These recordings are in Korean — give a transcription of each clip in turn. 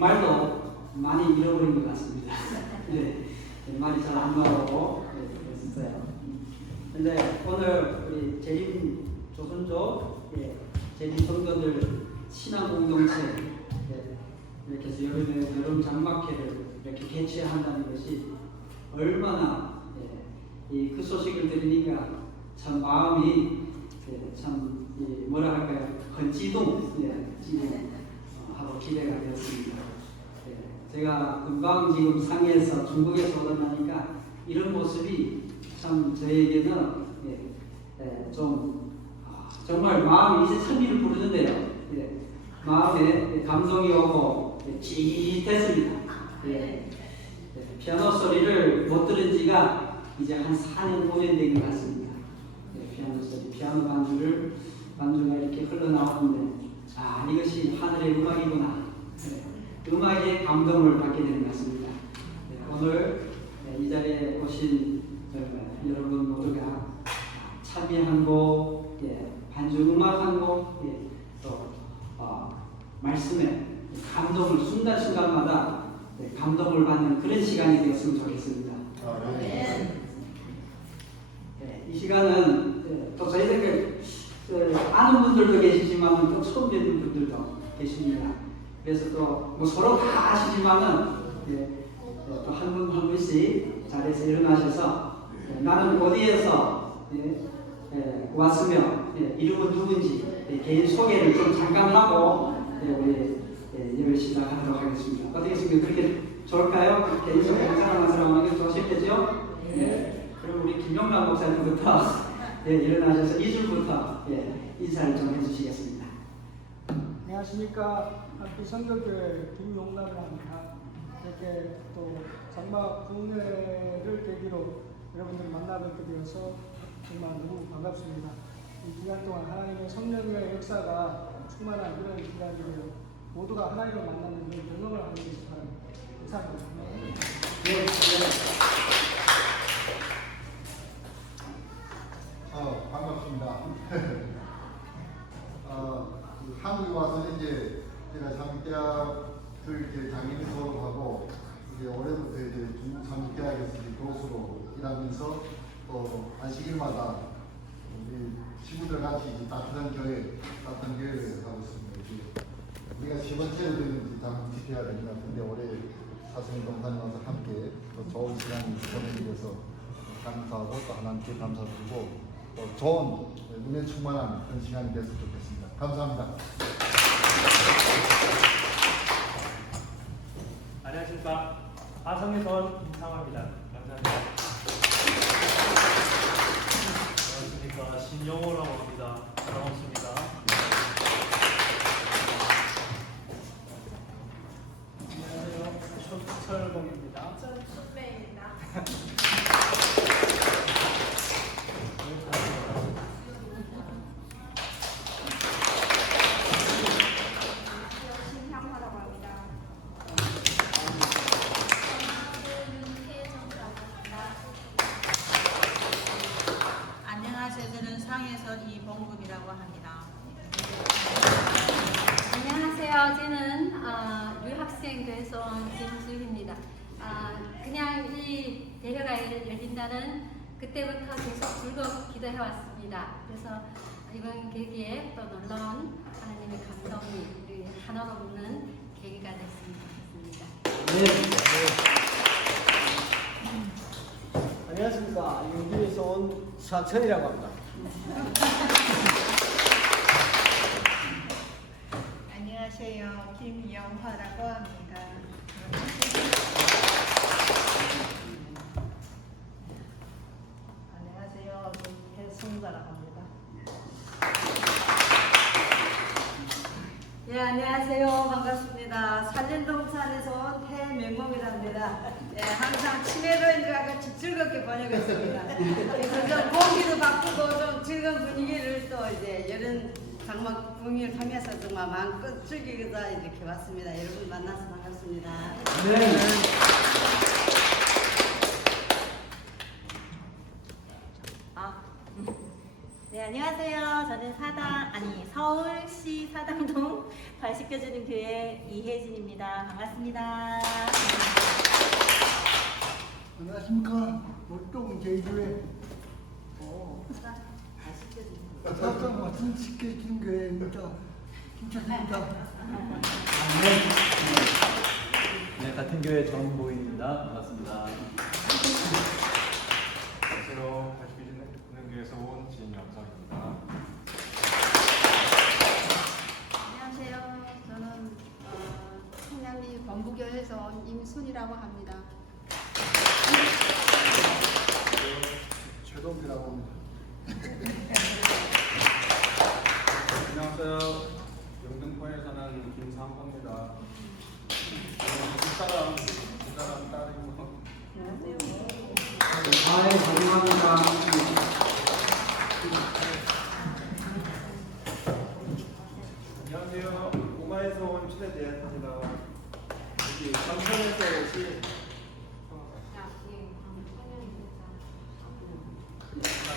말도 많이 잃어버린 것 같습니다. 네, 말이 잘 안 나오고 그랬어요. 근데 오늘 우리 재림 조선족 재림 성도들 신앙 공동체 이렇게 해서 여름 장막회를 이렇게 개최한다는 것이 얼마나 그 소식을 들으니까 참 마음이 참 뭐라 할까요? 헌지동 하고 기대가 되었습니다. 제가 금방 지금 상해에서 중국에서 오다 나니까 이런 모습이 참 저에게는 좀 정말 마음이 이제 찬미를 부르는데요. 마음에 감동이 오고 찌릿했습니다. 피아노 소리를 못 들은 지가 이제 한 4년 5년 된 것 같습니다. 피아노 소리, 피아노 반주가 이렇게 흘러나오는데 이것이 하늘의 음악이구나. 음악의 감동을 받게 되는 것 같습니다. 오늘 이 자리에 오신 여러분 모두가 참여한 곡, 반주 음악한 곡, 또 말씀에 감동을 순간순간마다 감동을 받는 그런 시간이 되었으면 좋겠습니다. 이 시간은 또 저희들 아는 분들도 계시지만 또 처음 뵙는 분들도 계십니다. 그래서 또 뭐 서로 다 아시지만은 또 한 분 한 분씩 자리에서 일어나셔서 나는 어디에서 왔으며 이름은 누군지 개인 소개를 좀 잠깐 하고 우리 일을 시작하도록 하겠습니다. 어떻겠습니까? 그렇게 좋을까요? 개인 소개 한 사람 한 사람 하는 게 좋으시겠죠? 그럼 우리 김용남 목사님부터 일어나셔서 2줄부터 인사를 좀 해주시겠습니다. 안녕하십니까. 학교 성교교회 김용남이라 합니다. 이렇게 또 장막 부흥회를 계기로 여러분들 만나뵙게 되어서 정말 너무 반갑습니다. 이 기간 동안 하나님의 성령의 역사가 충만한 그런 기간이고요. 모두가 하나님을 만나는 그런 경험을 하게 되시기 바랍니다. 감사합니다. 반갑습니다. 한국에 와서는 이제 제가 장대학을 이제 당연히 졸업하고 이제 올해부터 이제 중국 장대학에서 교수로 일하면서 또 안식일마다 우리 친구들 같이 이제 따뜻한 교회를 하고 있습니다. 우리가 10번째로 되는 장국 집회가 되는 것 같은데 올해 사승 동산에 와서 함께 또 좋은 시간 보내게 돼서 감사하고 또 하나님께 감사드리고 또 좋은 은혜 충만한 그런 시간이 됐으면 좋겠습니다. 감사합니다. 안녕하십니까. 아성에서 온 임상화입니다. 감사합니다. 안녕하십니까. 신영호라고 합니다. 반갑습니다. 안녕하세요. 손철봉입니다. 저는 선배입니다. 신향화라고 합니다. 안녕하세요. 저는 상해에서 이봉금이라고 합니다. 안녕하세요. 저는 유학생교에서 온 김수희입니다. 그냥 이 대회가 열린다는 그때부터 계속 즐겁게 기도해왔습니다. 그래서 이번 계기에 또 놀라운 하나님의 감동이 우리 하나로 묻는 계기가 됐으면 좋겠습니다. 안녕하십니까. 용기에서 온 사천이라고 합니다. 안녕하세요. 김영화라고 합니다. 안녕하세요. 배송자라고 합니다. 안녕하세요. 반갑습니다. 산림동산에서 온 태명봉이랍니다. 항상 치매로인들과 같이 즐겁게 보내고 있습니다. 그래서 좀 공기도 바꾸고 좀 즐거운 분위기를 또 이제 여름 장막 부흥을 하면서 정말 마음껏 즐기고자 이렇게 왔습니다. 여러분 만나서 반갑습니다. 네, 안녕하세요. 저는 서울시 사당동 발식겨주는 교회 이혜진입니다. 반갑습니다. 안녕하십니까. 월동 제주의 사당 같은 시켜준 교회입니다. 김철입니다. 네, 같은 교회 정보입니다. 반갑습니다. 안녕하세요. 발식겨주는 교회에서 온 진영상입니다. 안녕하세요. 저는 청량리 범부교에서 온 임순이라고 합니다. 최동기라고 합니다. 안녕하세요. 영등포에 사는 김상호입니다. 뒷사람 딸이고. 아이, 감사합니다. 안녕하세요. 고마에서 온 최대대입니다. 여기 삼성에서 오신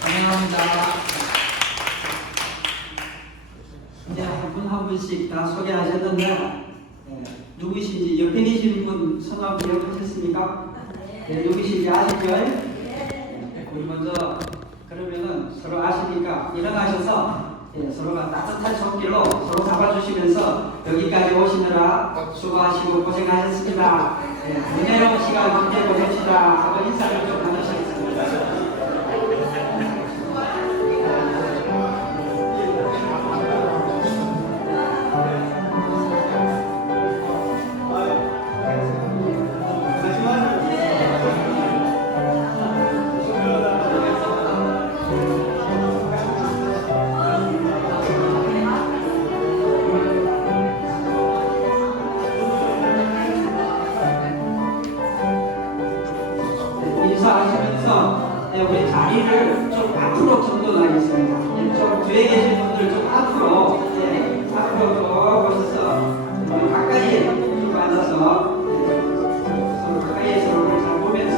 감사합니다. 이제 한 분 한 분씩 다 소개하셨는데 누구신지 옆에 계신 분 성함 기억하셨습니까? 네, 누구신지 아시죠? 우리 먼저 그러면은 서로 아시니까 일어나셔서 서로가 따뜻한 손길로 서로 잡아주시면서 여기까지 오시느라 수고하시고 고생하셨습니다. 은혜로운 시간 함께 보냅시다 하고 인사를 좀 나누셨습니다. 인사하시면서 우리 자리를 좀 앞으로 정돈하겠습니다. 좀 뒤에 계신 분들 좀 앞으로 앞으로 오셔서 가까이 좀 앉아서 서로 가까이 서로를 잘 보면서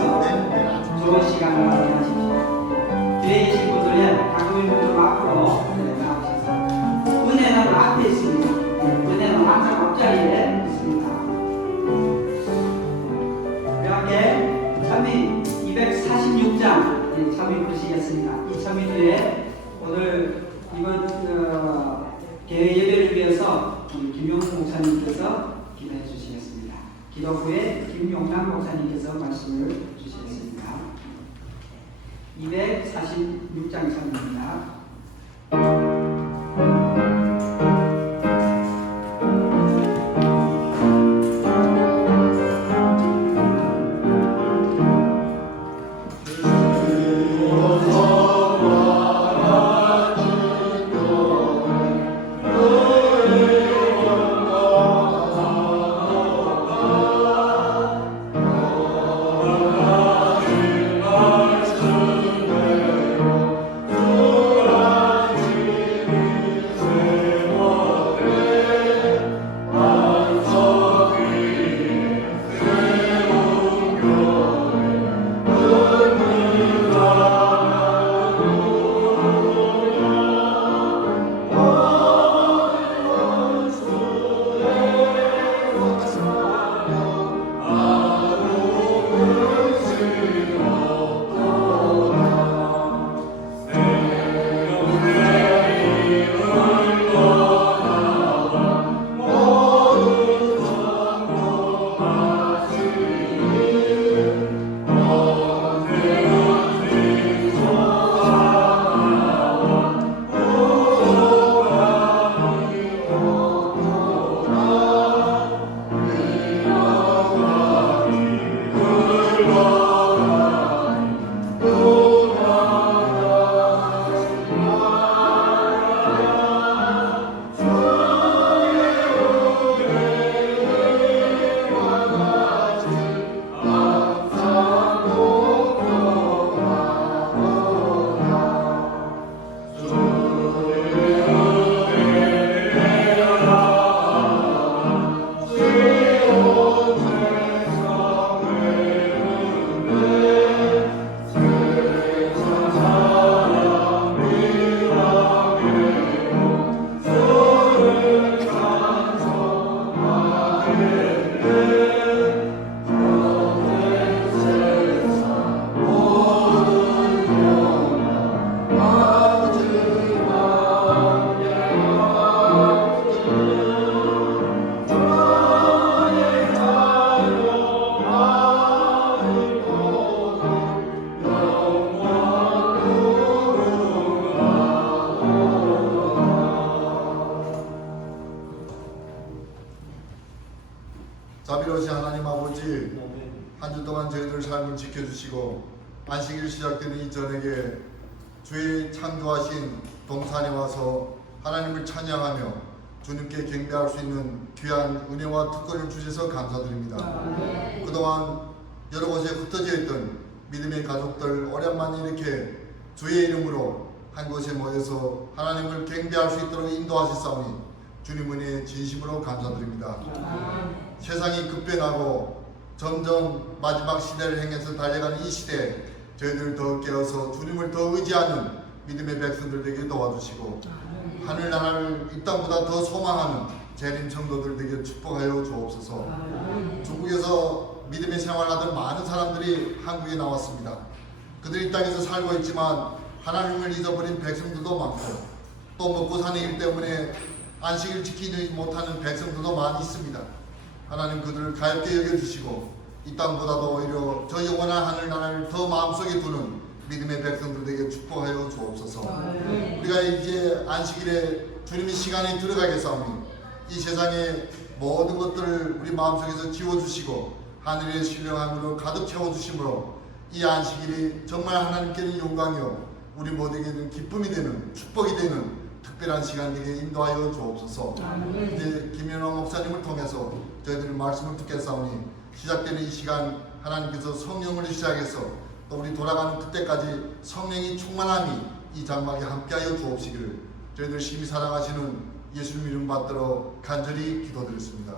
좋은 시간을 함께하십시오. 뒤에 계신 분들 가까운 좀 앞으로 나오셔서 은혜는 앞에 있습니다. 은혜는 항상 앞자리에 있습니다. 우리 함께 참이 246장 참이 부르시겠습니다. 이 참이 뒤에 오늘 이번 교회 예배를 위해서 우리 김용수 목사님께서 기도해 주시겠습니다. 기도 후에 김용남 목사님께서 말씀을 주시겠습니다. 246장 참입니다. 주 살아계신 하나님 아버지, 한 주 동안 저희들 삶을 지켜주시고 안식일 시작되는 이 저녁에 주의 창조하신 동산에 와서 하나님을 찬양하며 주님께 경배할 수 있는 귀한 은혜와 특권을 주셔서 감사드립니다. 그동안 여러 곳에 흩어져 있던 믿음의 가족들 오랜만에 이렇게 주의 이름으로 한 곳에 모여서 하나님을 경배할 수 있도록 인도하셨사오니 주님 은혜에 진심으로 감사드립니다. 세상이 급변하고 점점 마지막 시대를 향해서 달려가는 이 시대에 저희들 더 깨어서 주님을 더 의지하는 믿음의 백성들 되게 도와주시고 하늘나라를 이 땅보다 더 소망하는 재림 성도들 되게 축복하여 주옵소서. 중국에서 믿음의 생활하던 많은 사람들이 한국에 나왔습니다. 그들이 이 땅에서 살고 있지만 하나님을 잊어버린 백성들도 많고 또 먹고 사는 일 때문에 안식을 지키지 못하는 백성들도 많이 있습니다. 하나님 그들을 가엽게 여겨주시고 이 땅보다도 오히려 저 영원한 하늘나라를 더 마음속에 두는 믿음의 백성들에게 축복하여 주옵소서. 우리가 이제 안식일에 주님의 시간에 들어가겠사오니 이 세상의 모든 것들을 우리 마음속에서 지워주시고 하늘의 신령함으로 가득 채워주심으로 이 안식일이 정말 하나님께는 영광이요 우리 모두에게는 기쁨이 되는 축복이 되는 특별한 시간 되게 인도하여 주옵소서. 이제 김연호 목사님을 통해서 저희들이 말씀을 듣겠사오니 시작되는 이 시간 하나님께서 성령을 시작해서 또 우리 돌아가는 그때까지 성령이 충만함이 이 장막에 함께하여 주옵시기를 저희들 심히 사랑하시는 예수님 이름 받들어 간절히 기도드렸습니다.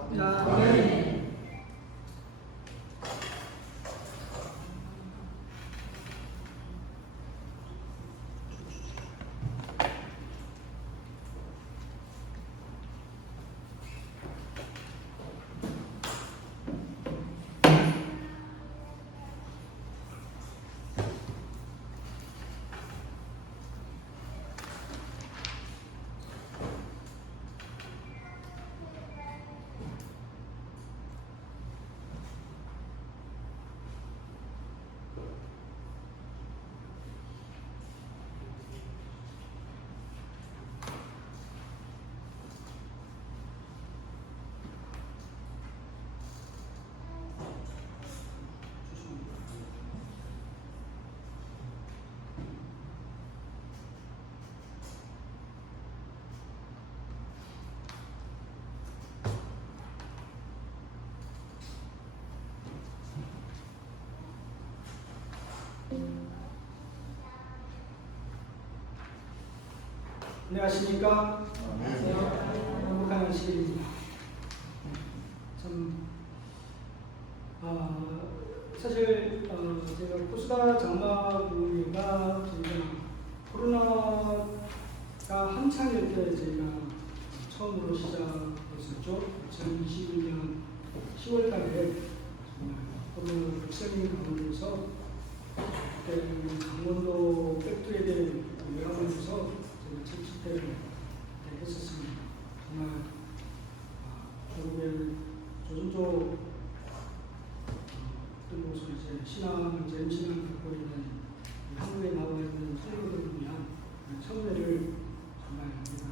안녕하십니까? 행복한 안식일입니다. 참 사실 제가 코스가 장마부가 저희가 코로나가 한창일 때 저희가 처음으로 시작했었죠. 2021년 10월달에 정말 코로나 백성이 가운데서 그때 강원도 백두에 외곽에서 제가 첫 집회를 했었습니다. 정말 중국의 조선족 어떤 곳으로 이제 신앙을 잼신앙을 갖고 있는 한국에 나와 있는 성도들을 위한 청회를 정말 우리가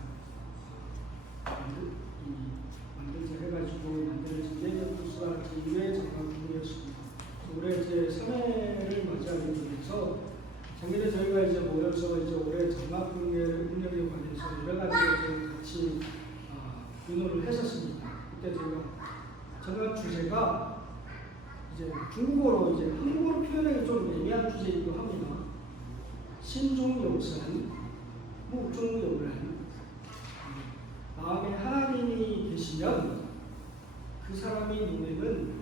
만들자 해가지고 만들어진 게 코스가 제2회 장학금이었습니다. 올해 제 3회를 맞이하기 위해서 작년에 저희가 이제 모여서 이제 올해 장학금의 운영에 관해서 여러 가지 같이 의논을 했었습니다. 그때 제가 장학 주제가 이제 중국어로 이제 한국어로 표현하기 좀 애매한 주제이기도 합니다. 신중용선, 무중용란. 마음에 하나님이 계시면 그 사람의 눈에는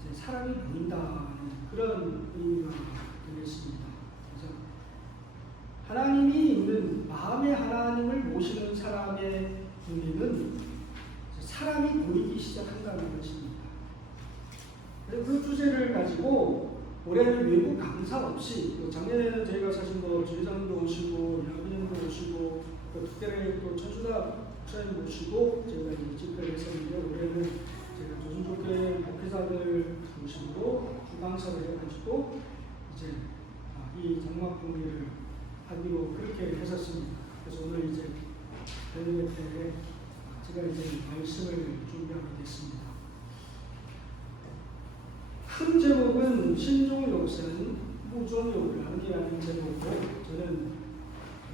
이제 사람이 보인다는 그런 의미가 되겠습니다. 그래서 하나님이 있는 마음에 하나님을 모시는 사람의 눈에는 사람이 보이기 시작한다는 것입니다. 그래서 그 주제를 가지고 올해는 외부 강사 없이 작년에는 저희가 사실 주회장도 오시고 양빈님도 오시고 특별히 또 천수다 목사님 모시고 저희가 이제 집회를 했었는데 올해는 제가 조선족교회 목회자들 중심으로 주강사를 해가지고 이제 이 장막분기를 하기로 그렇게 했었습니다. 그래서 오늘 이제 저녁에 때 제가 이제 말씀을 준비하게 됐습니다. 큰 제목은 신종요셉 무종요를 함께하는 제목으로 저는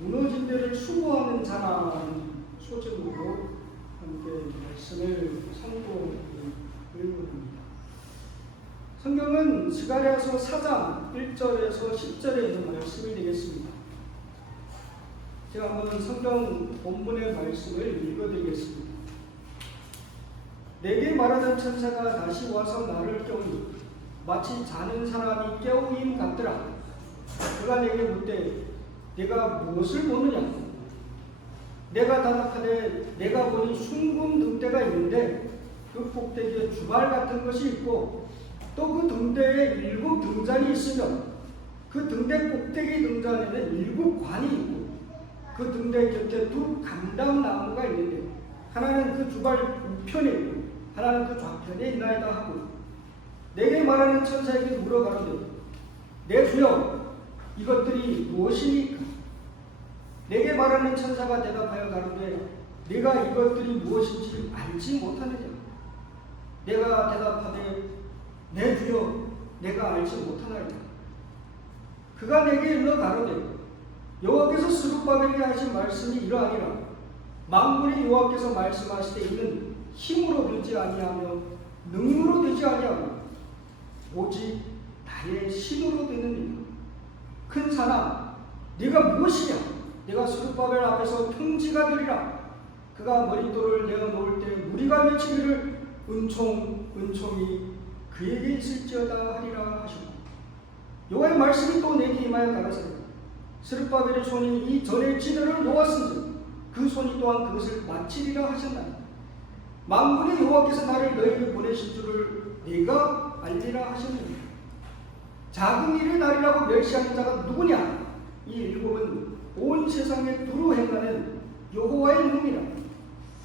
무너진 데를 수고하는 자라는 소제목으로 함께 말씀을 선고를 합니다. 성경은 스가랴서 4장 1절에서 10절에 있는 말씀을 드리겠습니다. 제가 한번 성경 본문의 말씀을 읽어드리겠습니다. 내게 말하는 천사가 다시 와서 나를 깨우니 마치 자는 사람이 깨우임 같더라. 그가 내게 묻되 내가 무엇을 보느냐? 내가 대답하되 내가 보니 숭금 등대가 있는데 그 꼭대기에 주발 같은 것이 있고 또 그 등대에 7 등잔이 있으며 그 등대 꼭대기 등잔에는 7 관이 있고 그 등대 곁에 2 감람나무가 있는데 하나는 그 주발 우편에 있고 하나는 그 좌편에 있나이다 하고 내게 말하는 천사에게 물어가로되 내 주여 이것들이 무엇이니까? 내게 말하는 천사가 대답하여 가로되 네가 이것들이 무엇인지 알지 못하느냐? 내가 대답하되 내 주여 내가 알지 못하나이다. 그가 내게 일러 가로되 여호와께서 스룹바벨에게 하신 말씀이 이러하니라. 만군의 여호와께서 말씀하시되 이는 힘으로 되지 아니하며 능으로 되지 아니하고 오직 나의 신으로 되느니라. 큰 사람 네가 무엇이냐? 내가 스룹바벨 앞에서 평지가 되리라. 그가 머릿돌을 내어놓을 때 무리가 외치기를 은총이 그에게 있을지어다 하리라 하시고 여호와의 말씀이 또 내게 임하여 가라사대 스룹바벨의 손이 이 전의 지도를 놓았은즉 그 손이 또한 그것을 마치리라 하셨나니 만군의 여호와께서 나를 너에게 보내신 줄을 네가 알리라 하셨느니라. 작은 일의 날이라고 멸시하는 자가 누구냐? 이 7은 온 세상에 두루 행하는 여호와의 눈이라.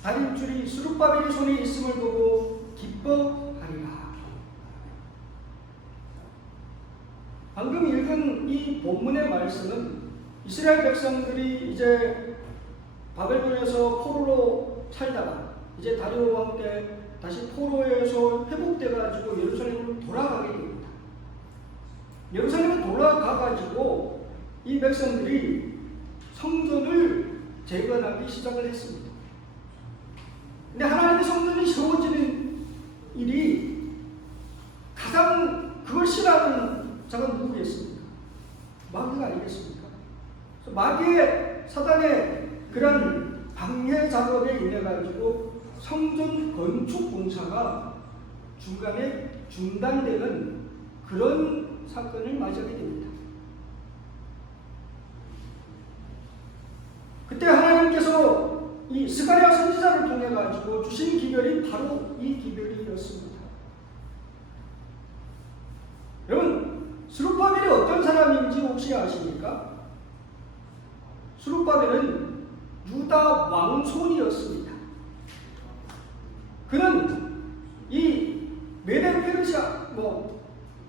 다림줄이 스룹바벨의 손에 있음을 보고 기뻐하리라. 방금 읽은 이 본문의 말씀은 이스라엘 백성들이 이제 바벨론에서 포로로 살다가 이제 다리오 왕 때 다시 포로에서 회복돼 가지고 예루살렘으로 돌아가게 됩니다. 예루살렘에 돌아가 가지고 이 백성들이 성전을 재건하기 시작을 했습니다. 근데 하나님의 성전이 세워지는 일이 가장 그걸 싫어하는 자가 누구겠습니까? 마귀가 아니겠습니까? 마귀의 사단의 그런 방해 작업에 인해 가지고 성전 건축 공사가 중간에 중단되는 그런 사건을 맞이하게 됩니다. 그때 하나님께서 이 스가랴 선지자를 통해 가지고 주신 기별이 바로 이 기별이었습니다. 여러분, 스룹바벨이 어떤 사람인지 혹시 아십니까? 스룹바벨은 유다 왕손이었습니다. 그는 이 메데-페르시아,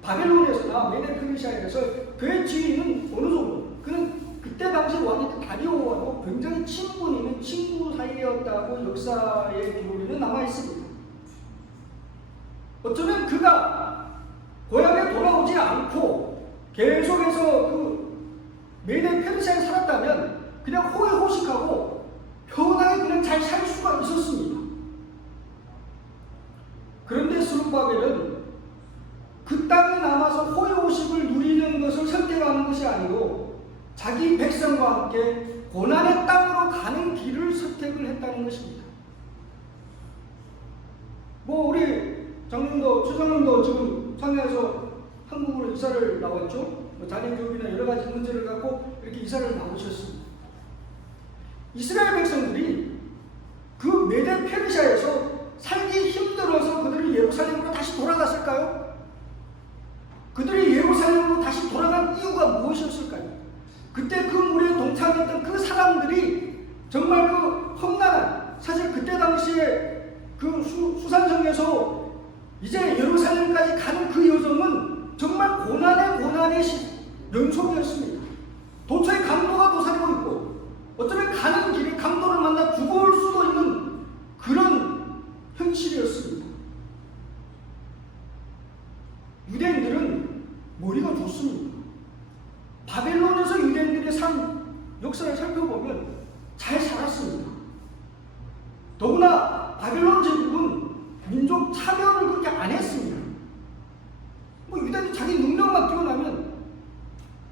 바벨론에서나 메데-페르시아에서 그의 지위는 어느 정도? 그는 그때 당시 왕이 다리오와도 굉장히 친분 있는 친구 사이였다고 역사의 기록에는 남아 있습니다. 어쩌면 그가 고향에 돌아오지 않고 계속해서 그 메데-페르시아에 살았다면 그냥 호의호식하고 편하게 그냥 잘 살 수가 있었습니다. 그런데 스룹바벨은 그 땅에 남아서 호의호식을 누리는 것을 선택하는 것이 아니고 자기 백성과 함께 고난의 땅으로 가는 길을 선택을 했다는 것입니다. 우리 장님도, 추장님도 지금 상해에서 한국으로 이사를 나왔죠. 자녀 교육이나 여러 가지 문제를 갖고 이렇게 이사를 나오셨습니다. 이스라엘 백성들이 그 메데-페르시아에서 살기 힘들어서 그들이 예루살렘으로 다시 돌아갔을까요? 그들이 예루살렘으로 다시 돌아간 이유가 무엇이었을까요? 그때 그 무리에 동참했던 그 사람들이 정말 그 험난한, 사실 그때 당시에 그 수산성에서 이제 예루살렘까지 가는 그 여정은 정말 고난의 연속이었습니다. 도처에 강도가 도사리고 있고 어쩌면 가는 길에 강도를 만나 죽어올 수도 있는 그런 현실이었습니다. 유대 유대인들의 삶 역사를 살펴보면 잘 살았습니다. 더구나 바벨론 제국은 민족 차별을 그렇게 안 했습니다. 뭐 유대인이 자기 능력만 뛰어나면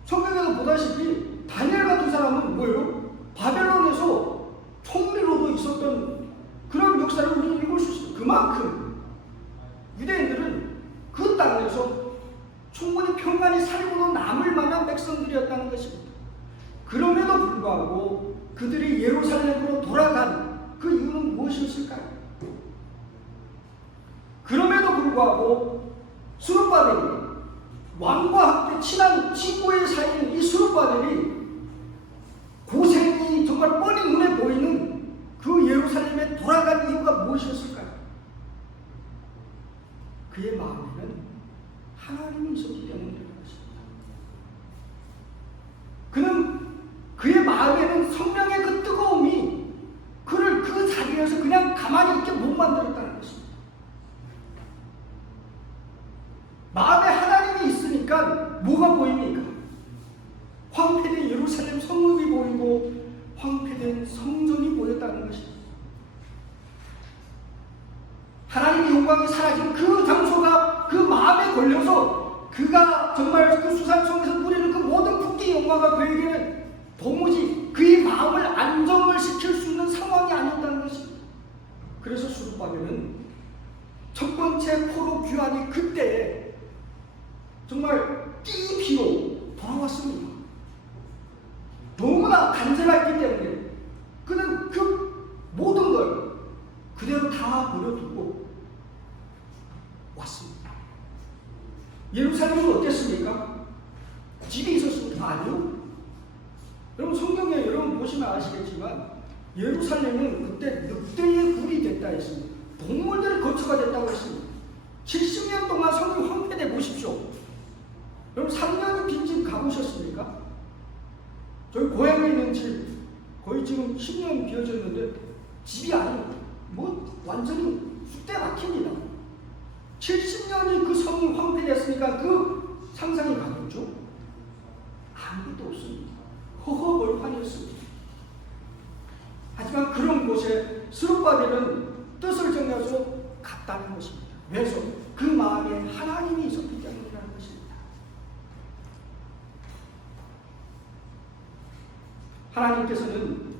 성경에서 보다시피 다니엘 같은 사람은 뭐예요? 바벨론에서 총리로도 있었던 그런 역사를 우리는 읽을 수 있습니다. 그만큼 유대인들은 그 땅에서 충분히 평안히 살고도 남을 만한 백성들이었다는 것입니다. 그럼에도 불구하고 그들이 예루살렘으로 돌아간 그 이유는 무엇이었을까요? 그럼에도 불구하고 스룹바벨이 왕과 함께 친한 친구의 사이인 이 스룹바벨이 고생이 정말 뻔히 눈에 보이는 그 예루살렘에 돌아간 이유가 무엇이었을까요? 그의 마음에는 하나님이 있었기 때문인 것입니다. 그는 그의 마음에는 성령의 그 뜨거움이 그를 그 자리에서 그냥 가만히 있게 못 만들었다는 것입니다. 마음에 하나님이 있으니까 뭐가 보입니까? 황폐된 예루살렘 성읍이 보이고 황폐된 성전이 보였다는 것입니다. 하나님의 영광이 사라진 그 장소가 그 마음에 걸려서 그가 정말 그 수산성에서 누리는 그 모든 풍기 영광과 그에게는 도무지 그의 마음을 안정을 시킬 수 있는 상황이 아니었다는 것입니다. 그래서 스룹바벨은 첫 번째 포로 귀환이 그때에 정말 띠비로 돌아왔습니다. 너무나 간절했기 때문에 그는 그 모든 걸 그대로 다 버려두고 왔습니다. 예루살렘은 어땠습니까? 집이 있었습니까? 아니요. 여러분 성경에 여러분 보시면 아시겠지만 예루살렘은 그때 늑대의 굴이 됐다 했습니다. 동물들의 거처가 됐다고 했습니다. 70년 동안 성이 황폐돼 보십시오. 여러분 3년이 빈 집 가보셨습니까? 저희 고향에 있는 집 거의 지금 10년 비어졌는데 집이 아니에요. 뭐 완전히 쑥대 막힙니다. 70년이 그 성이 황폐됐으니까 그 상상이 가겠죠? 아무것도 없습니다. 허허벌판이었습니다. 하지만 그런 곳에 스룹바벨은 뜻을 정해서 갔다는 것입니다. 왜서 그 마음에 하나님이 있었기 때문이라는 것입니다. 하나님께서는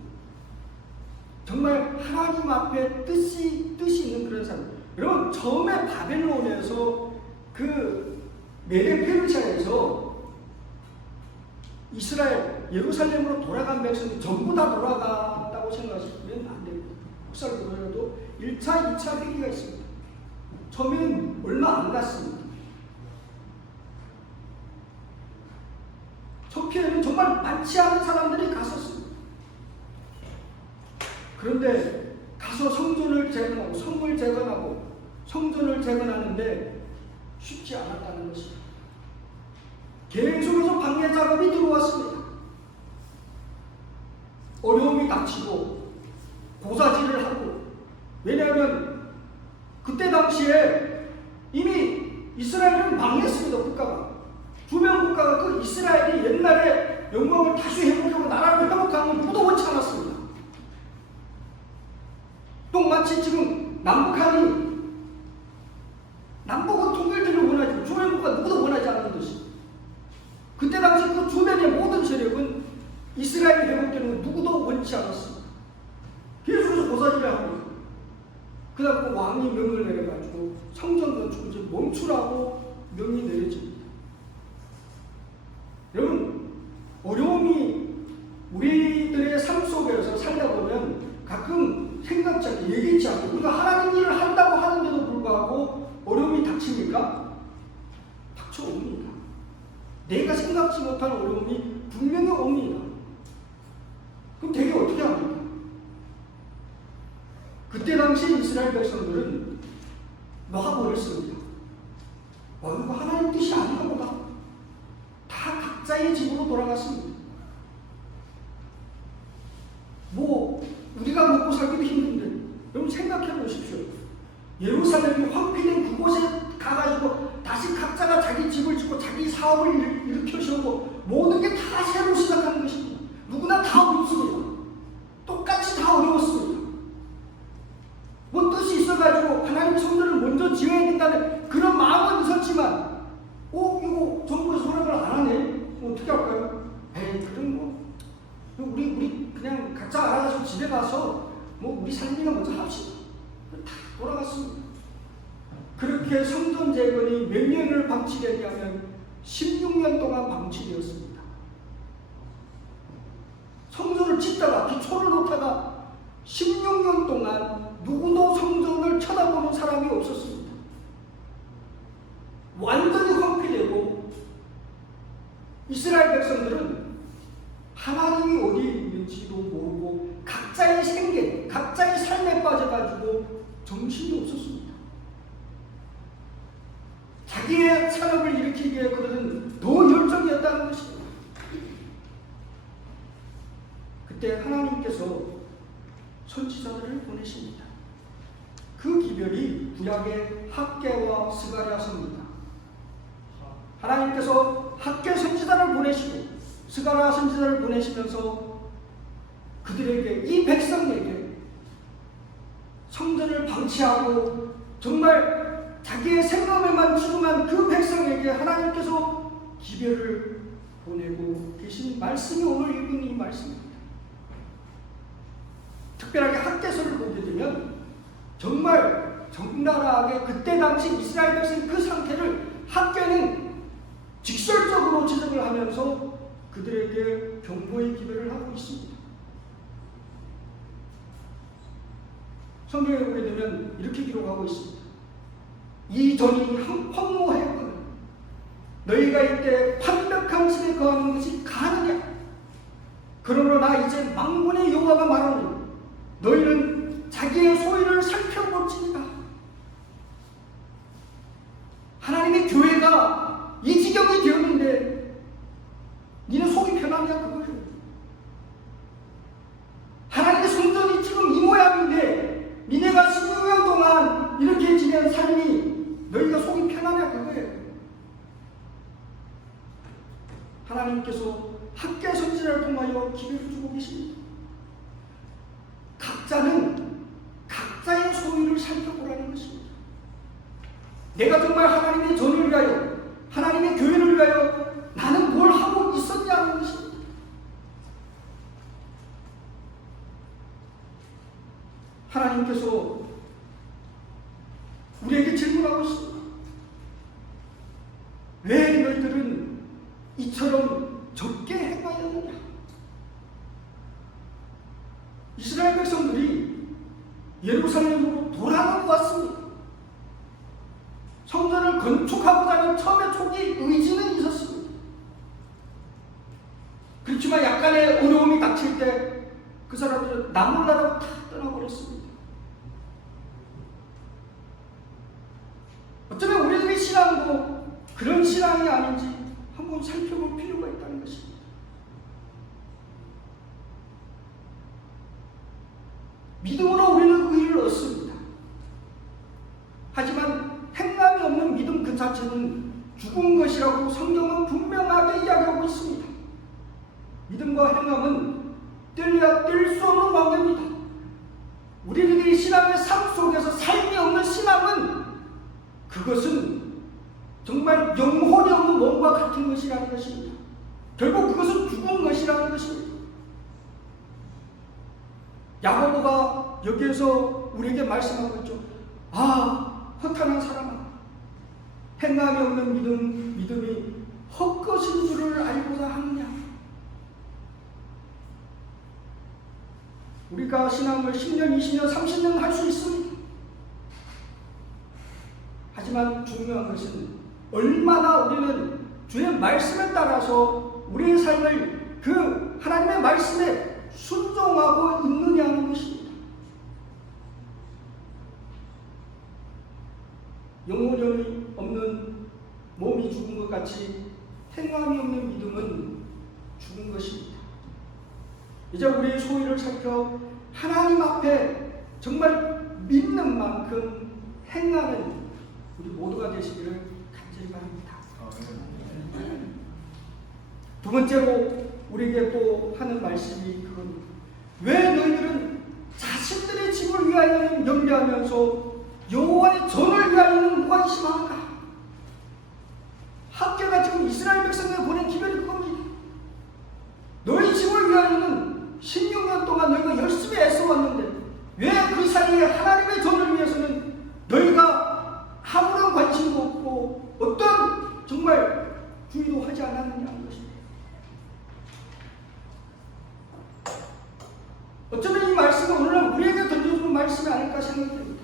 정말 하나님 앞에 뜻이 있는 그런 사람. 여러분 처음에 바벨론에서 그 메데페르시아에서 이스라엘 예루살렘으로 돌아간 백성이 전부 다 돌아갔다고 생각하시면 안 됩니다. 역사를 보더라도 1차, 2차 회기가 있습니다. 처음에는 얼마 안 갔습니다. 첫 피에는 정말 많지 않은 사람들이 갔었습니다. 그런데 가서 성전을 재건하고 성을 재건하고 성전을 재건하는데 쉽지 않았다는 것입니다. 계속해서 방해 작업이 들어왔습니다. 어려움이 닥치고 고사질을 하고, 왜냐하면 그때 당시에 이미 이스라엘은 망했습니다. 국가가 주변 국가가 그 이스라엘이 옛날에 영광을 다시 회복하고 나라를 회복하는 게 누구도 원치 않았습니다. 또 마치 지금 남북한이 남북은 통일되를 원하지 주변 국가 누구도 원하지 않는 것이, 그때 당시 그 주변의 모든 세력은 이스라엘이 회복되는 걸 누구도 원치 않았습니다. 계속해서 고사질을 하고, 그 다음 그 왕이 명을 내려가지고 성전 건축을 좀 멈추라고 명이 내려집니다. 여러분 어려움이 우리들의 삶 속에서 살다 보면 가끔 생각지 않게 예기치 않게 우리가 하나님 일을 한다고 하는데도 불구하고 어려움이 닥칩니까? 닥쳐옵니다. 내가 생각지 못한 어려움이 분명히 옵니다. 그럼 되게 어떻게 합니까? 그때 당시 이스라엘 백성들은 놓아버렸습니다. 이거 하나님 뜻이 아닌가 보다. 다 각자의 집으로 돌아갔습니다. 뭐 우리가 먹고 살기도 힘든데 여러분 생각해 보십시오. 예루살렘이 황폐된 그곳에 가가지고 다시 각자가 자기 집을 짓고 자기 사업을 일으켜 세우고 모든 게 다 새로 시작하는 것입니다. 가서 뭐 우리 삶이나 먼저 합시다. 다 돌아갔습니다. 그렇게 성전 재건이 몇 년을 방치되냐면 16년 동안 방치되었습니다. 성전을 짓다가 기초를 놓다가 16년 동안 누구도 성전을 쳐다보는 사람이 없었습니다. 완전히 황폐되고 이스라엘 백성들은 하나님이 어디에 있는지도 모르고 각자의 생계, 각자의 삶에 빠져가지고 정신이 없었습니다. 자기의 산업을 일으키기 위해 그들은 더 열정이었다는 것입니다. 그때 하나님께서 선지자들을 보내십니다. 그 기별이 구약의 학개와 스가랴서입니다. 하나님께서 학개 선지자를 보내시고 스가랴 선지자를 보내시면서 그들에게, 이 백성에게 성전을 방치하고 정말 자기의 생각에만 치중한 그 백성에게 하나님께서 기별을 보내고 계신 말씀이 오늘 읽은 이 말씀입니다. 특별하게 학개서를 보게 되면 정말 적나라하게 그때 당시 이스라엘 백성의 그 상태를 학개는 직설적으로 지적을 하면서 그들에게 경고의 기별을 하고 있습니다. 성경에 보게 되면 이렇게 기록하고 있습니다. 이 전이 황무하였거든 너희가 이때 판벽한 집에 거하는 것이 가느냐? 그러므로 나 이제 만군의 여호와가 말하노니 너희는 자기의 소유를 살펴볼지니라. 하나님의 교회가 이 지경이 되었는데 니는 속이 편하냐 그거예요. 하나님의 성전이 지금 이 모양인데 니네가 16년 동안 이렇게 지낸 삶이 너희가 속이 편하냐 그거예요. 하나님께서 학개 선지자를 통하여 기회를 주고 계십니다. 각자는 각자의 소유를 살펴보라는 것입니다. 내가 정말 하나님의 전을 위하여, 하나님의 교회를 위하여 나는 뭘 하고 있었냐는 것입니다. 하나님께서 우리에게 질문하고 있습니다. 왜 너희들은 이처럼 적게 행하였느냐? 이스라엘 백성들이 예루살렘으로 돌아왔습니다. 성전을 건축하고자 하는 처음에 초기 의지는 있었습니다. 그렇지만 약간의 어려움이 닥칠 때 그 사람들은 나몰라라고 다 떠나버렸습니다. 어쩌면 우리들의 신앙도 그런 신앙이 아닌지 한번 살펴볼 필요가 있다는 것입니다. 믿음으로 우리는 의를 얻습니다. 하지만 행함이 없는 믿음 그 자체는 죽은 것이라고 성경은 분명하게 이야기하고 있습니다. 믿음과 행함은 뗄래야 뗄 수 없는 관계입니다. 우리들이 신앙의 삶 속에서 삶이 없는 신앙은 그것은 정말 영혼이 없는 몸과 같은 것이라는 것입니다. 결국 그것은 죽은 것이라는 것입니다. 야고보가 여기에서 우리에게 말씀하고 있죠. 아, 허탄한 사람아, 행함이 없는 믿음이 헛것인 줄을 알고자 하느냐? 우리가 신앙을 10년, 20년, 30년 할 수 있습니다. 하지만 중요한 것은 얼마나 우리는 주의 말씀에 따라서 우리의 삶을 그 하나님의 말씀에 순종하고 있느냐는 것입니다. 영혼이 없는 몸이 죽은 것 같이 행함이 없는 믿음은 죽은 것입니다. 이제 우리의 소유를 살펴 하나님 앞에 정말 믿는 만큼 행하는 우리 모두가 되시기를 간절히 바랍니다. 두 번째로 우리에게 또 하는 말씀이 그겁니다. 왜 너희들은 자신들의 집을 위하여는 염려하면서 여호와의 전을 위하여는 무관심하는가? 학개가 지금 이스라엘 백성에게 보낸 기별이 그겁니다. 너희 집을 위하여는 16년 동안 너희가 열심히 애써왔는데 왜 그 사이에 하나님의 전을 위해서는 너희가 아무런 관심도 없고 어떤 정말 주의도 하지 않았느냐 하는 것입니다. 어쩌면 이 말씀은 오늘날 우리에게 던져주는 말씀이 아닐까 생각이 됩니다.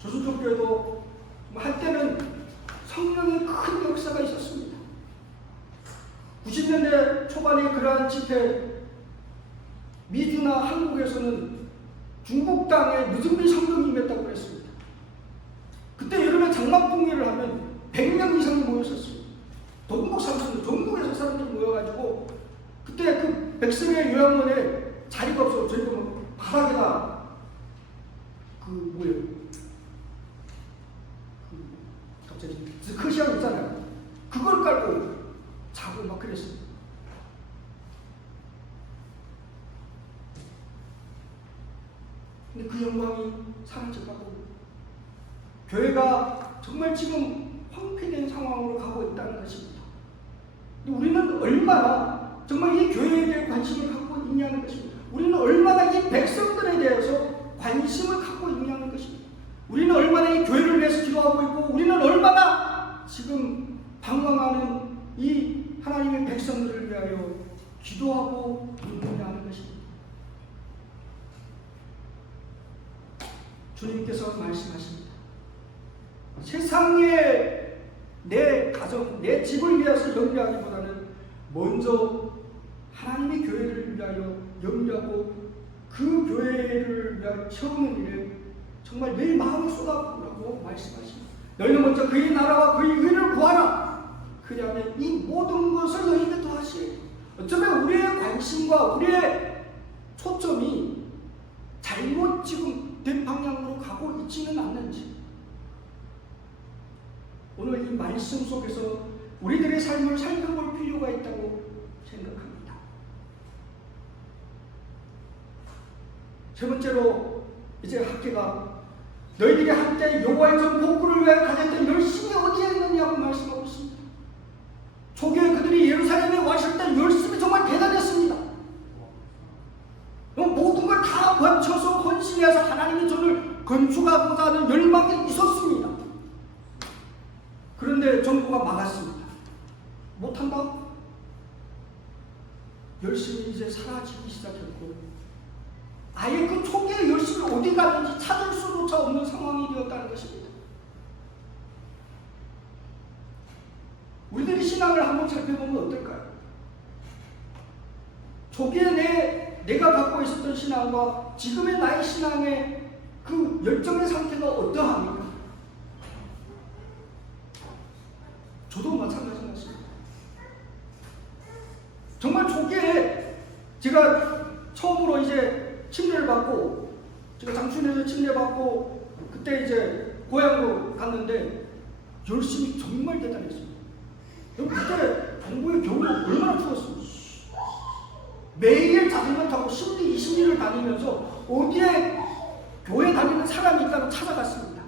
조선족교회도 한때는 성령의 큰 역사가 있었습니다. 90년대 초반에 그러한 집회, 미주나 한국에서는 중국 땅에 늦은비 성령이 임했다고 했습니다. 그때 여름에 장막풍기를 하면 100명 이상이 모였었습니다. 동북 삼선, 전국에서 사람들이 모여가지고 그때 그 백성의 요양원에 자리가 없어 저희가 뭐 바닥에다 갑자기 스크시아 있잖아요. 그걸 깔고 자고 막 그랬습니다. 근데 그 영광이 사라져가고 교회가 정말 지금 황폐된 상황으로 가고 있다는 것입니다. 근데 우리는 얼마나 정말 이 교회에 대해 관심을 갖고 있냐는 것입니다. 우리는 얼마나 이 백성들에 대해서 관심을 갖고 있냐는 것입니다. 우리는 얼마나 이 교회를 위해서 기도하고 있고 우리는 얼마나 지금 방황하는 이 하나님의 백성들을 위하여 기도하고 있느냐는 것입니다. 주님께서 말씀하십니다. 세상에 내 가정, 내 집을 위해서 염려하기보다는 먼저 하나님의 교회를 위하여 염려하고 그 교회를 위하여 채우는 일에 정말 내 마음을 쏟아부으라고 말씀하십니다. 너희는 먼저 그의 나라와 그의 의를 구하라. 그리하면 이 모든 것을 너희에게 더하시리라. 어쩌면 우리의 관심과 우리의 초점이 잘못 지금 된 방향으로 가고 있지는 않는지 오늘 이 말씀 속에서 우리들의 삶을 살펴볼 필요가 있다고 생각합니다. 세 번째로 이제 학계가 너희들이 한때 여호와의 전 복구를 위하여 가졌던 열심이 어디에 있느냐고 말씀하고 있습니다. 초기에 그들이 예루살렘에 왔을 때 열심이 정말 대단했습니다. 모든 걸 다 거쳐서 헌신해서 하나님의 전을 건축하고자 하는 열망이 있었습니다. 그런데 정부가 막았습니다. 못한다? 열심히 이제 사라지기 시작했고 아예 그 초기의 열심이 어디 갔는지 찾을 수조차 없는 상황이 되었다는 것입니다. 우리들이 신앙을 한번 살펴보면 어떨까요? 초기에 내가 갖고 있었던 신앙과 지금의 나의 신앙의 그 열정의 상태가 어떠합니까? 저도 마찬가지 같습니다. 정말 초기에 제가 처음으로 이제 침례를 받고 제가 장춘에서 침례받고 그때 이제 고향으로 갔는데 열심히 정말 대단했습니다. 그때 동부의 겨울이 얼마나 추웠습니까? 매일 자전거 타고 10리, 20리를 다니면서 어디에 교회 다니는 사람이 있다고 찾아갔습니다.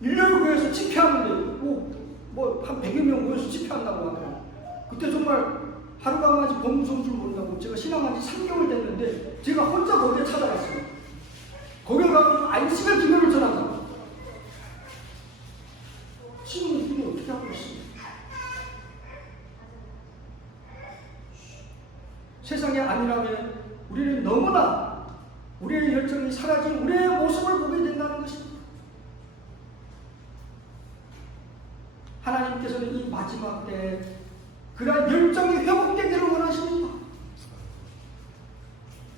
일요일교회에서 집회하는데 한 100여 명 모여서 집회한다고 하더라고요. 그때 정말 하루가 마치 범무서운 줄 모른다고 제가 신앙한 지 3개월 됐는데 제가 혼자 거기에 찾아갔어요. 거기에 가서 안식을 기도를 전한다고. 지금 우리는 어떻게 하고 있습니까? 세상이 아니라면 우리는 너무나 우리의 열정이 사라진 우리의 모습을 보게 된다는 것입니다. 하나님께서는 이 마지막 때에 그러한 열정이 회복되기를 원하십니다.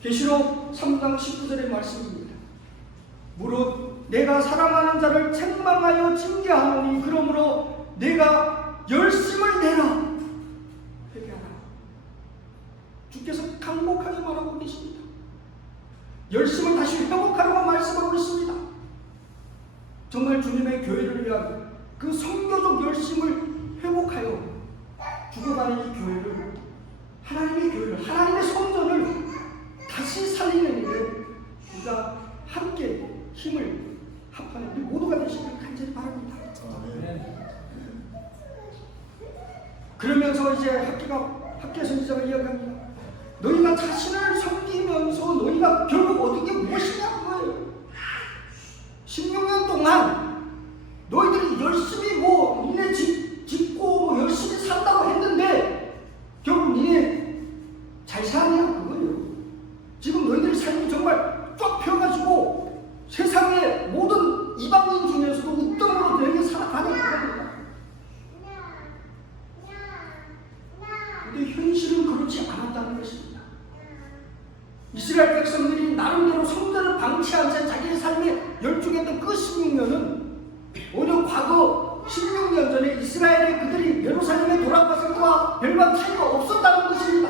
계시록 3장 19절의 말씀입니다. 무릇 내가 사랑하는 자를 책망하여 징계하노니 그러므로 내가 열심을 내라. 회개하라. 주께서 강목하게 말하고 계십니다. 열심을 다시 회복하라고 말씀하고 있습니다. 정말 주님의 교회를 위한 그 선교적 열심을 회복하여 죽어가는 이 교회를 하나님의 교회를 하나님의 성전을 다시 살리는 일에 우리가 함께 힘을 합하는 우리 모두가 되시길 간절히 바랍니다. 그러면서 이제 학계 선지자가 이야기합니다. 너희가 자신을 섬기면서 너희가 결국 얻은 게 무엇이냐 그거예요. 16년 동안 너희들이 열심히 니네 짓고 열심히 산다고 했는데 결국 니네 잘 사냐 그거예요. 지금 너희들의 삶이 정말 쫙 펴가지고 세상의 모든 이방인 중에서도 우등으로 너희가 살아가냐 그겁니다. 근데 현실은 그렇지 않았다는 것입니다. 이스라엘 백성들이 나름대로 성전을 방치한 채 자기의 삶에 열중했던 그 16년은 오히려 과거 16년 전에 이스라엘의 그들이 예루살렘에 돌아갔을 때와 별반 차이가 없었다는 것입니다.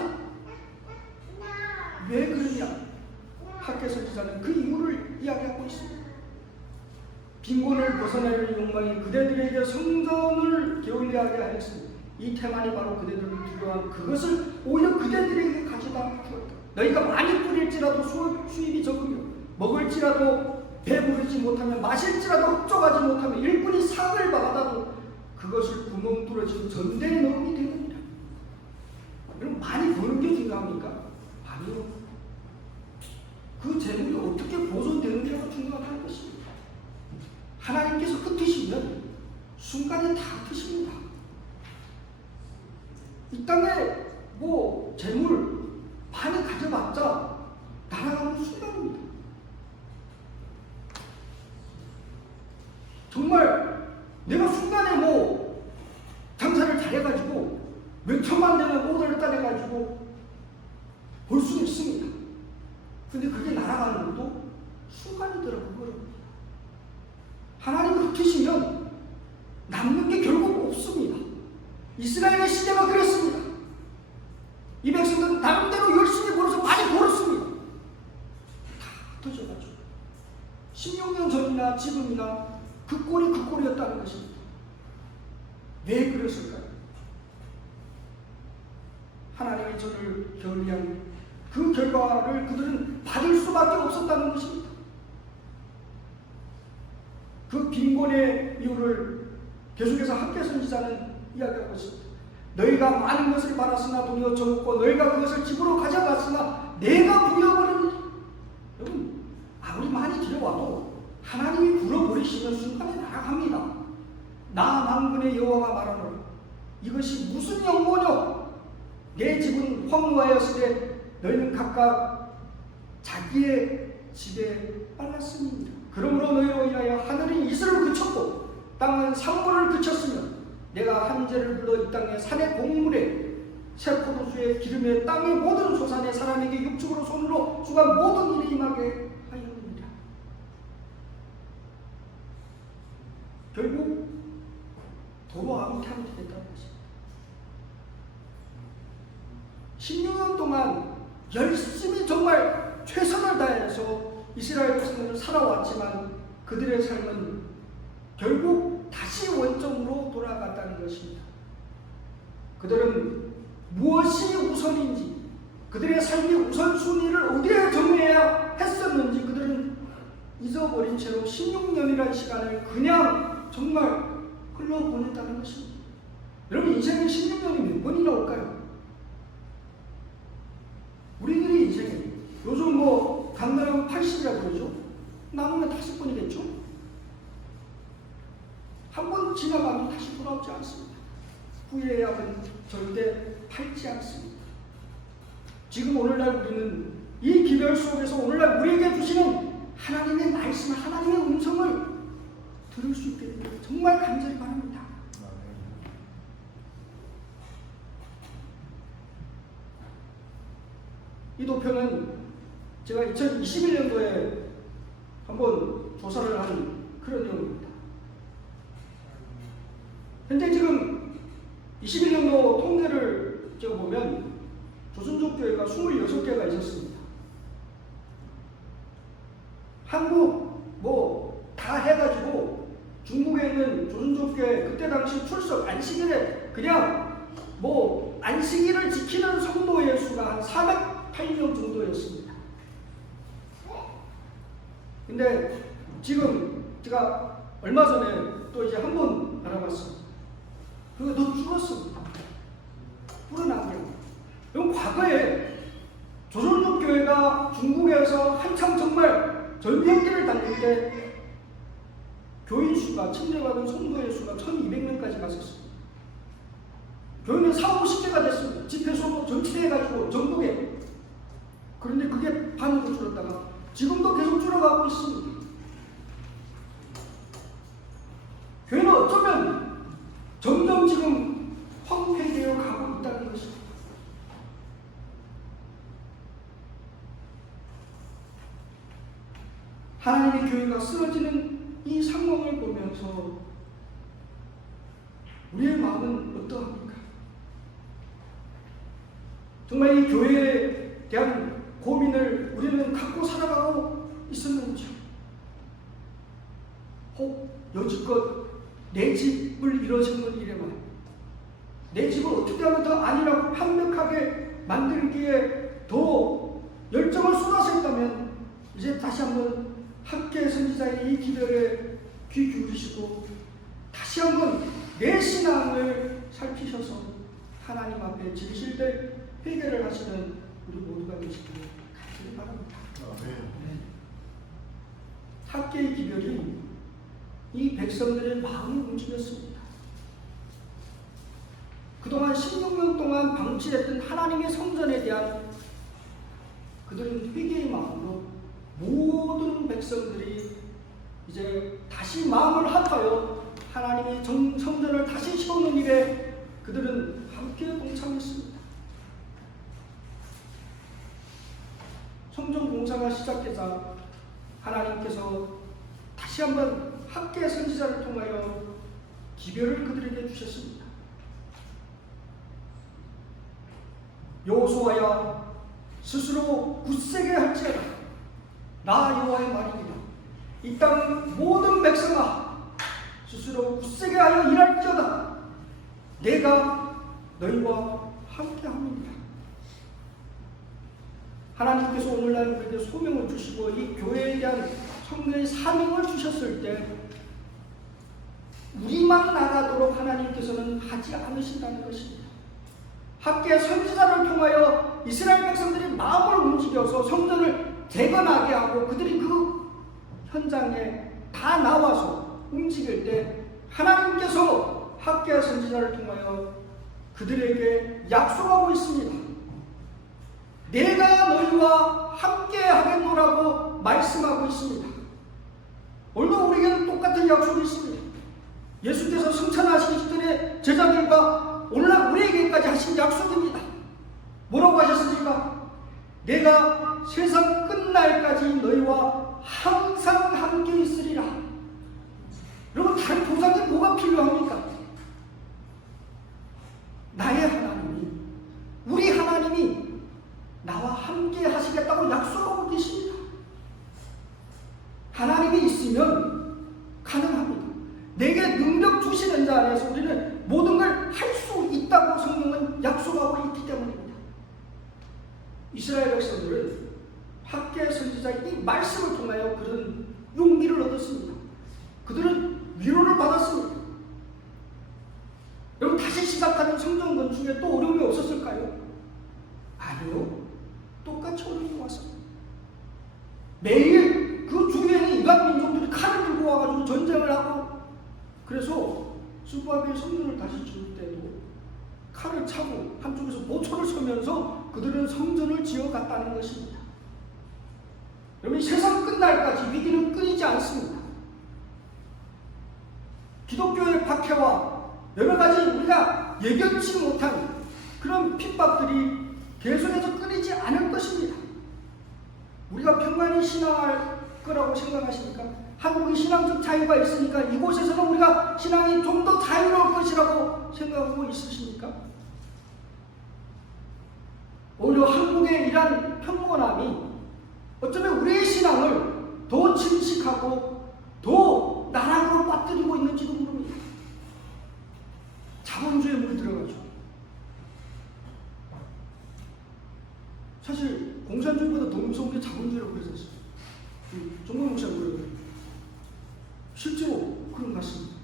왜 그러냐? 학계 선지자는 그 이유를 이야기하고 있습니다. 빈곤을 벗어나려는 욕망이 그대들에게 성전을 게을리하게 하였습니다. 이 태만이 바로 그대들을 두려워한 그것을 오히려 그대들에게 가져다 주었다. 너희가 많이 뿌릴지라도 수입이 적으며 먹을지라도 배부르지 못하며 마실지라도 흡족하지 못하며 일꾼이 상을 받아도 그것을 구멍 뚫어지고 전대에 넣음이 되느니라. 그럼 많이 버는 게 중요합니까? 아니요. 그 재물이 어떻게 보존되느냐가 중요하다는 것입니다. 하나님께서 흩으시면 순간에 다 흩으십니다. 이 땅에 재물 많이 가져봤자 날아가는 순간입니다. 정말 내가 순간에 장사를 잘해가지고 몇 천만 되는 오더를 따내가지고 볼 수 있습니다. 근데 그게 날아가는 것도 순간이더라고요. 하나님을 흩으시면 남는 게 결국 없습니다. 이스라엘의 시대가 그랬습니다. 이 백성들은 나름대로 열심히 벌어서 많이 벌었습니다. 다 흩어져가지고 16년 전이나 지금이나 그 꼴이었다는 것입니다. 왜 그랬을까요? 하나님의 저를 게을리한 그 결과를 그들은 받을 수밖에 없었다는 것입니다. 그 빈곤의 이유를 계속해서 학계 선지자는 이야기하고 있습니다. 너희가 많은 것을 받았으나 돈이 어쩌고 너희가 그것을 집으로 가져갔으나 내가 부여버리니 여러분 아무리 많이 들여와도 하나님이 불어버리시면 순간에 날아갑니다. 나 만군의 여호와가 말하노라 이것이 무슨 영모뇨 내 집은 황무하였으되 너희는 각각 자기의 집에 빨랐습니다. 그러므로 너희로 인하여 하늘이 이슬을 그쳤고 땅은 산물을 그쳤으며 내가 한재를 불러 이 땅에 산의 곡물에 새 포도주의 기름에 땅의 모든 소산에 사람에게 육축으로 손으로 주간 모든 일에 임하게 하였느니라. 결국 도로 아무렇게 되겠다는 것입니다. 16년 동안 열심히 정말 최선을 다해서 이스라엘 백성들은 살아왔지만 그들의 삶은 결국 다시 원점으로 돌아갔다는 것입니다. 그들은 무엇이 우선인지 그들의 삶의 우선순위를 어디에 정해야 했었는지 그들은 잊어버린 채로 16년이라는 시간을 그냥 정말 흘러보냈다는 것입니다. 여러분 인생에 16년이 몇 번이나 올까요? 우리들의 인생에 요즘 간단하면 80이라고 그러죠. 나누면 5번이겠죠. 한 번 지나가면 다시 돌아오지 않습니다. 후회함은 절대 팔지 않습니다. 지금 오늘날 우리는 이 기별 속에서 오늘날 우리에게 주시는 하나님의 말씀, 하나님의 음성을 들을 수 있게 됩니다. 정말 간절히 바랍니다. 이 도표는 제가 2021년도에 한번 조사를 한 그런 내용입니다. 현재 지금 21년도 통계를 보면 조선족교회가 26개가 있었습니다. 한국 다 해가지고 중국에 있는 조선족교회 그때 당시 출석 안식일에 그냥 안식일을 지키는 성도의 수가 한 408명 정도였습니다. 근데 지금 제가 얼마 전에 또 이제 한 번 알아봤습니다. 그거 더 줄었습니다. 이건 과거에 조선족 교회가 중국에서 한참 정말 전쟁기를 당길 때 교인 수가, 침례받은 성도의 수가 1200명까지 갔었습니다. 교회는 4, 50개가 됐습니다. 집회소 전체해가지고 전국에. 그런데 그게 반으로 줄었다가 지금도 계속 줄어가고 있습니다. 교회는 어쩌면 점점 지금 황폐되어 가고 있다는 것입니다. 하나님의 교회가 쓰러지는 이 상황을 보면서 우리의 마음은 어떠합니까? 정말 이 교회에 대한 고민을 우리는 갖고 살아가고 있었는지요? 혹 여지껏 내 집을 일어서는 일에만 내 집을 어떻게 하면 더 아니라고 판명하게 만들기에 더 열정을 쏟아냈다면 이제 다시 한번 학계 선지자의 이 기별에 귀 기울이시고 다시 한번 내 신앙을 살피셔서 하나님 앞에 진실된 회개를 하시는 우리 모두가 되시기를 간절히 바랍니다. 네. 학계의 기별이 이 백성들의 마음을 움직였습니다. 그동안 16년 동안 방치했던 하나님의 성전에 대한 그들은 회개의 마음으로 모든 백성들이 이제 다시 마음을 합하여 하나님의 성전을 다시 세우는 일에 그들은 함께 동참했습니다. 성전 공사가 시작되자 하나님께서 다시 한번 학계 선지자를 통하여 기별을 그들에게 주셨습니다. 여호수아야 스스로 굳세게 할지어다. 나 여호와의 말이니라. 이 땅 모든 백성아 스스로 굳세게 하여 일할지어다. 내가 너희와 함께합니다. 하나님께서 오늘날 우리에게 소명을 주시고 이 교회에 대한 성령의 사명을 주셨을 때 우리만 나가도록 하나님께서는 하지 않으신다는 것입니다. 학계 선지자를 통하여 이스라엘 백성들이 마음을 움직여서 성전을 재건하게 하고 그들이 그 현장에 다 나와서 움직일 때 하나님께서 학계 선지자를 통하여 그들에게 약속하고 있습니다. 내가 너희와 함께 하겠노라고 말씀하고 있습니다. 오늘도 우리에게는 똑같은 약속이 있습니다. 예수께서 승천하시기 전에 제자들과 오늘날 우리에게까지 하신 약속입니다. 뭐라고 하셨습니까? 내가 세상 끝날까지 너희와 항상 함께 있으리라. 여러분, 다른 보상이 뭐가 필요합니까? 나의 하나님이, 우리 하나님이 나와 함께 하시겠다고 약속하고 계십니다. 하나님이 있으면 가능합니다. 내게 능력 주시는 자 안에서 우리는 모든 걸 할 수 있다고 성경은 약속하고 있기 때문입니다. 이스라엘 백성들은 학계 선지자의 이 말씀을 통하여 그런 용기를 얻었습니다. 그들은 위로를 받았습니다. 여러분, 다시 시작하는 성전 건축에 또 어려움이 없었을까요? 아니요. 똑같이 어려움이 왔습니다. 매일 그 주위에는 이방 민족들이 칼을 들고 와가지고 전쟁을 하고, 그래서 수바벨 성전을 다시 지을 때도 칼을 차고 한쪽에서 모초를 서면서 그들은 성전을 지어갔다는 것입니다. 여러분, 세상 끝날까지 위기는 끊이지 않습니다. 기독교의 박해와 여러 가지 우리가 예견치 못한 그런 핍박들이 계속해서 끊이지 않을 것입니다. 우리가 평안히 신앙할 거라고 생각하십니까? 한국이 신앙적 자유가 있으니까 이곳에서는 우리가 신앙이 좀 더 자유로울 것이라고 생각하고 있으십니까? 오히려 한국의 이러한 평온함이 어쩌면 우리의 신앙을 더 침식하고 더 나락으로 빠뜨리고 있는지도 모릅니다. 자본주의에 물들어가죠. 사실 공산주의보다 더 무서운 게 자본주의라고 그랬었어요. 정말 무시하고 그러거든요. 실제로 그런 것 같습니다.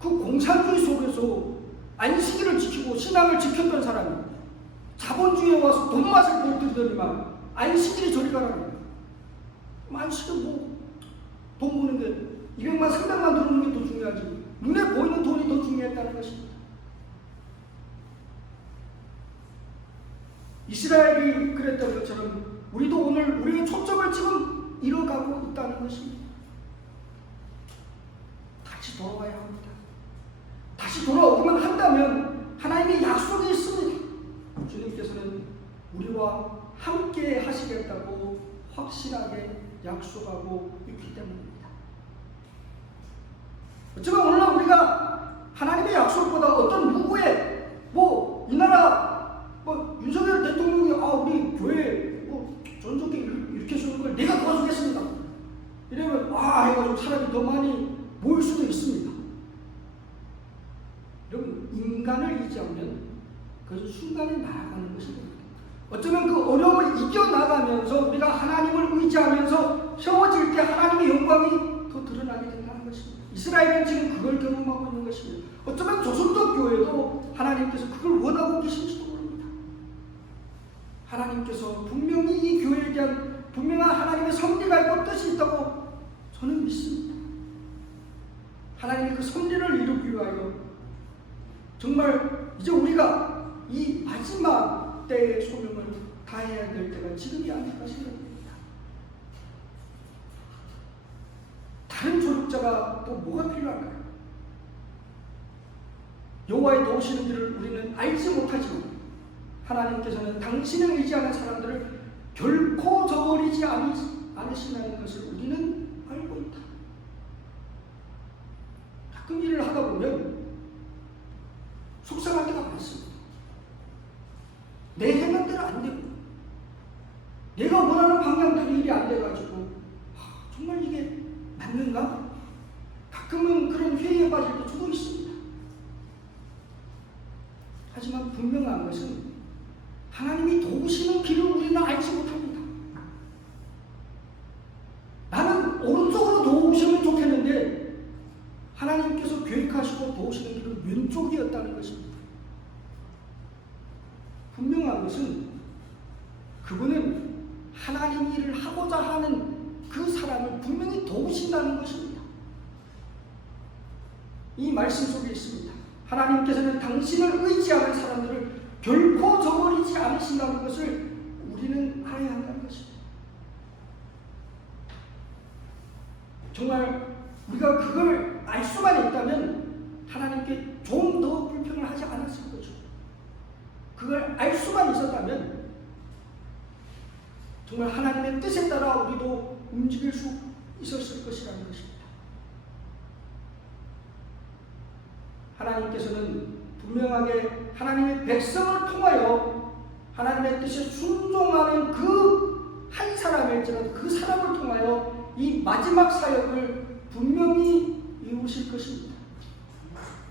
그 공산주의 속에서 안식일을 지키고 신앙을 지켰던 사람이 자본주의에 와서 돈 맛을 보여드리더니만 안식일이 저리 가라는 거예요. 안식은 뭐 돈 버는 게 200만 300만 들어오는 게 더 중요하지 눈에 보이는 돈이 더 중요했다는 것입니다. 이스라엘이 그랬던 것처럼 우리도 오늘 우리의 초점을 지금 잃어가고 있다는 것입니다. 다시 돌아와야 합니다. 다시 돌아오기만 한다면 하나님의 약속이 있습니다. 주님께서는 우리와 함께 하시겠다고 확실하게 약속하고 있기 때문입니다. 어쩌면 오늘 우리가 하나님의 약속보다 어떤 누구의 이 나라 윤석열 대통령이 우리 교회 전 좋게 이렇게 주는 걸 내가 도와주겠습니다. 이러면 해가지고 사람이 더 많이 모일 수도 있습니다. 여러분 인간을 의지하면 그것은 순간에 나아가는 것입니다. 어쩌면 그 어려움을 이겨나가면서 우리가 하나님을 의지하면서 세워질 때 하나님의 영광이 더 드러나게 된다는 것입니다. 이스라엘은 지금 그걸 경험하고 있는 것입니다. 어쩌면 조선족 교회도 하나님께서 그걸 원하고 계실지도 모릅니다. 하나님께서 분명히 이 교회에 대한 분명한 하나님의 섭리가 있고 뜻이 있다고 저는 믿습니다. 하나님의 그 섭리를 이루기 위하여 정말 이제 우리가 이 마지막 때의 소명을 다해야 될 때가 지금이 아닐까 생각합니다. 다른 조력자가 또 뭐가 필요할까요? 여호와의 도우시는 길을 우리는 알지 못하지만 하나님께서는 당신을 의지하는 사람들을 결코 저버리지 않으신다는 것을 우리는 알고 있다. 가끔 일을 하다 보면 속상할 때가 많습니다. 내 생각대로 안 되고 내가 원하는 방향대로 일이 안 돼가지고 정말 이게 맞는가? 가끔은 그런 회의에 빠질 때 저도 있습니다. 하지만 분명한 것은 하나님이 도우시는 길을 우리는 알지 못합니다. 나는 오른쪽으로 도우시면 좋겠는데 하나님께서 계획하시고 도우시는 길은 왼쪽이었다는 것입니다. 분명한 것은 그분은 하나님 일을 하고자 하는 그 사람을 분명히 도우신다는 것입니다. 이 말씀 속에 있습니다. 하나님께서는 당신을 의지하는 사람들을 결코 저버리지 않으신다는 것을 우리는 알아야 한다는 것입니다. 정말 우리가 그걸 알 수만 있다면 하나님께 좀 더 불평을 하지 않았을 거죠. 그걸 알 수만 있었다면 정말 하나님의 뜻에 따라 우리도 움직일 수 있었을 것이라는 것입니다. 하나님께서는 분명하게 하나님의 백성을 통하여 하나님의 뜻에 순종하는 그 한 사람일지라도 그 사람을 통하여 이 마지막 사역을 분명히 이루실 것입니다.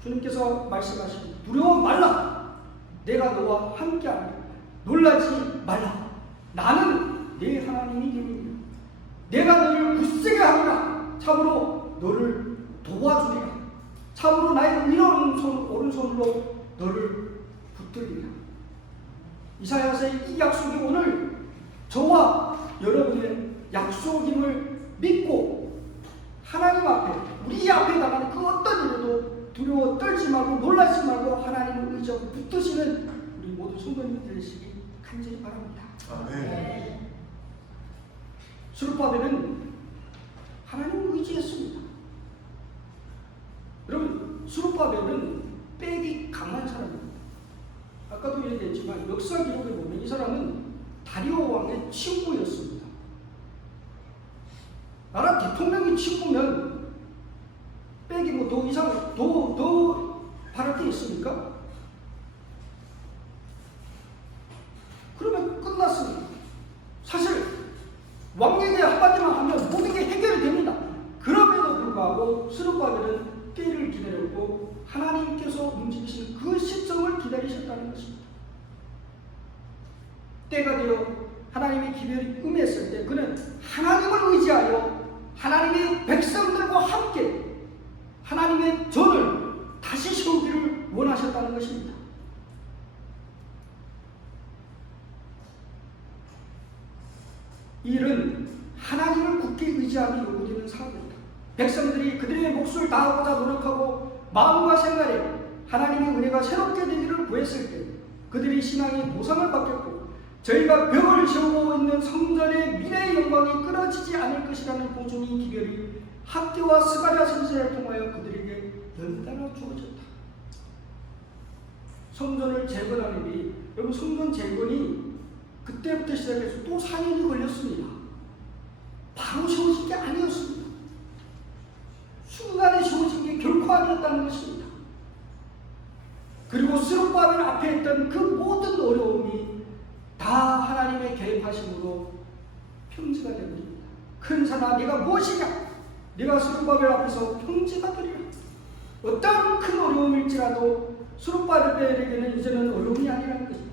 주님께서 말씀하십니다. 두려워 말라. 내가 너와 함께하리라. 놀라지 말라. 나는 네 하나님이 됨이니라. 내가 너를 굳세게 하리라. 참으로 너를 도와주리라. 참으로 나의 의로운 오른손으로 너를 붙들리라. 이사야서의 이 약속이 오늘 저와 여러분의 약속임을 믿고 하나님 앞에 우리 앞에 나가는 그 어떤 일에도 두려워 떨지 말고 놀라지 말고 하나님을 의지하고 붙드시는 우리 모두 성도님이 되시기 간절히 바랍니다. 아멘. 스룹바벨은 하나님을 의지했습니다. 여러분 스룹바벨은 빽이 강한 사람입니다. 아까도 얘기했지만 역사 기록에 보면 이 사람은 다리오 왕의 친구였습니다. 나라 대통령이 친구면 빽이 뭐 더 이상 더 바랄 게 있습니까? 그러면 끝났습니다. 사실 왕에게 한마디만 하면 모든 게 해결이 됩니다. 그럼에도 불구하고 스룹바벨은 때를 기다렸고 하나님께서 움직이시는 그 시점을 기다리셨다는 것입니다. 때가 되어 하나님의 기별이 임했을 때 그는 하나님을 의지하여 하나님의 백성들과 함께 하나님의 전을 다시 세우기를 원하셨다는 것입니다. 이 일은 하나님을 굳게 의지하기 요구되는 사업입니다. 백성들이 그들의 몫을 다하고자 노력하고 마음과 생각에 하나님의 은혜가 새롭게 되기를 구했을 때 그들이 신앙의 보상을 받겠고 저희가 벽을 세우고 있는 성전의 미래의 영광이 끊어지지 않을 것이라는 보증이 기별이 학교와 스가랴 선지자를 통하여 그들에게 연달아 주어졌다. 성전을 재건하는 일이, 여러분 성전 재건이 그때부터 시작해서 또 4년이 걸렸습니다. 바로 세워진 게 아니었습니다. 순간에 세워진 게 결코 아니었다는 것입니다. 그리고 스룹바벨 앞에 있던 그 모든 어려움이 다 하나님의 계획하심으로 평지가 됩니다. 큰 산아 네가 무엇이냐? 네가 스룹바벨 앞에서 평지가 되리라. 어떤 큰 어려움일지라도 스룹바벨에게는 이제는 어려움이 아니라는 것입니다.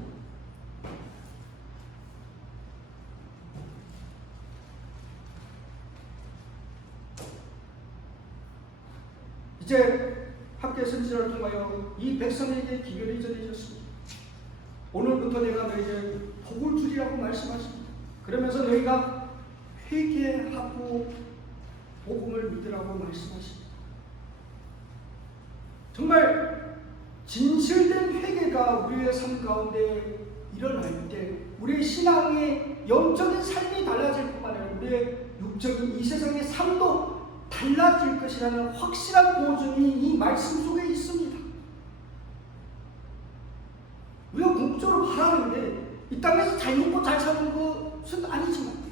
이제 학교 선지자를 통하여 이 백성에게 기별이 전해졌습니다. 오늘부터 내가 너희에게 복을 주리라고 말씀하십니다. 그러면서 너희가 회개하고 복음을 믿으라고 말씀하십니다. 정말 진실된 회개가 우리의 삶 가운데 일어날 때 우리의 신앙의 영적인 삶이 달라질 뿐만 아니라 우리의 육적인 이 세상의 삶도 달라질 것이라는 확실한 보증이 이 말씀 속에 있습니다. 우리가 궁극적으로 바라는데 이 땅에서 잘 먹고 잘 사는 것은 아니지만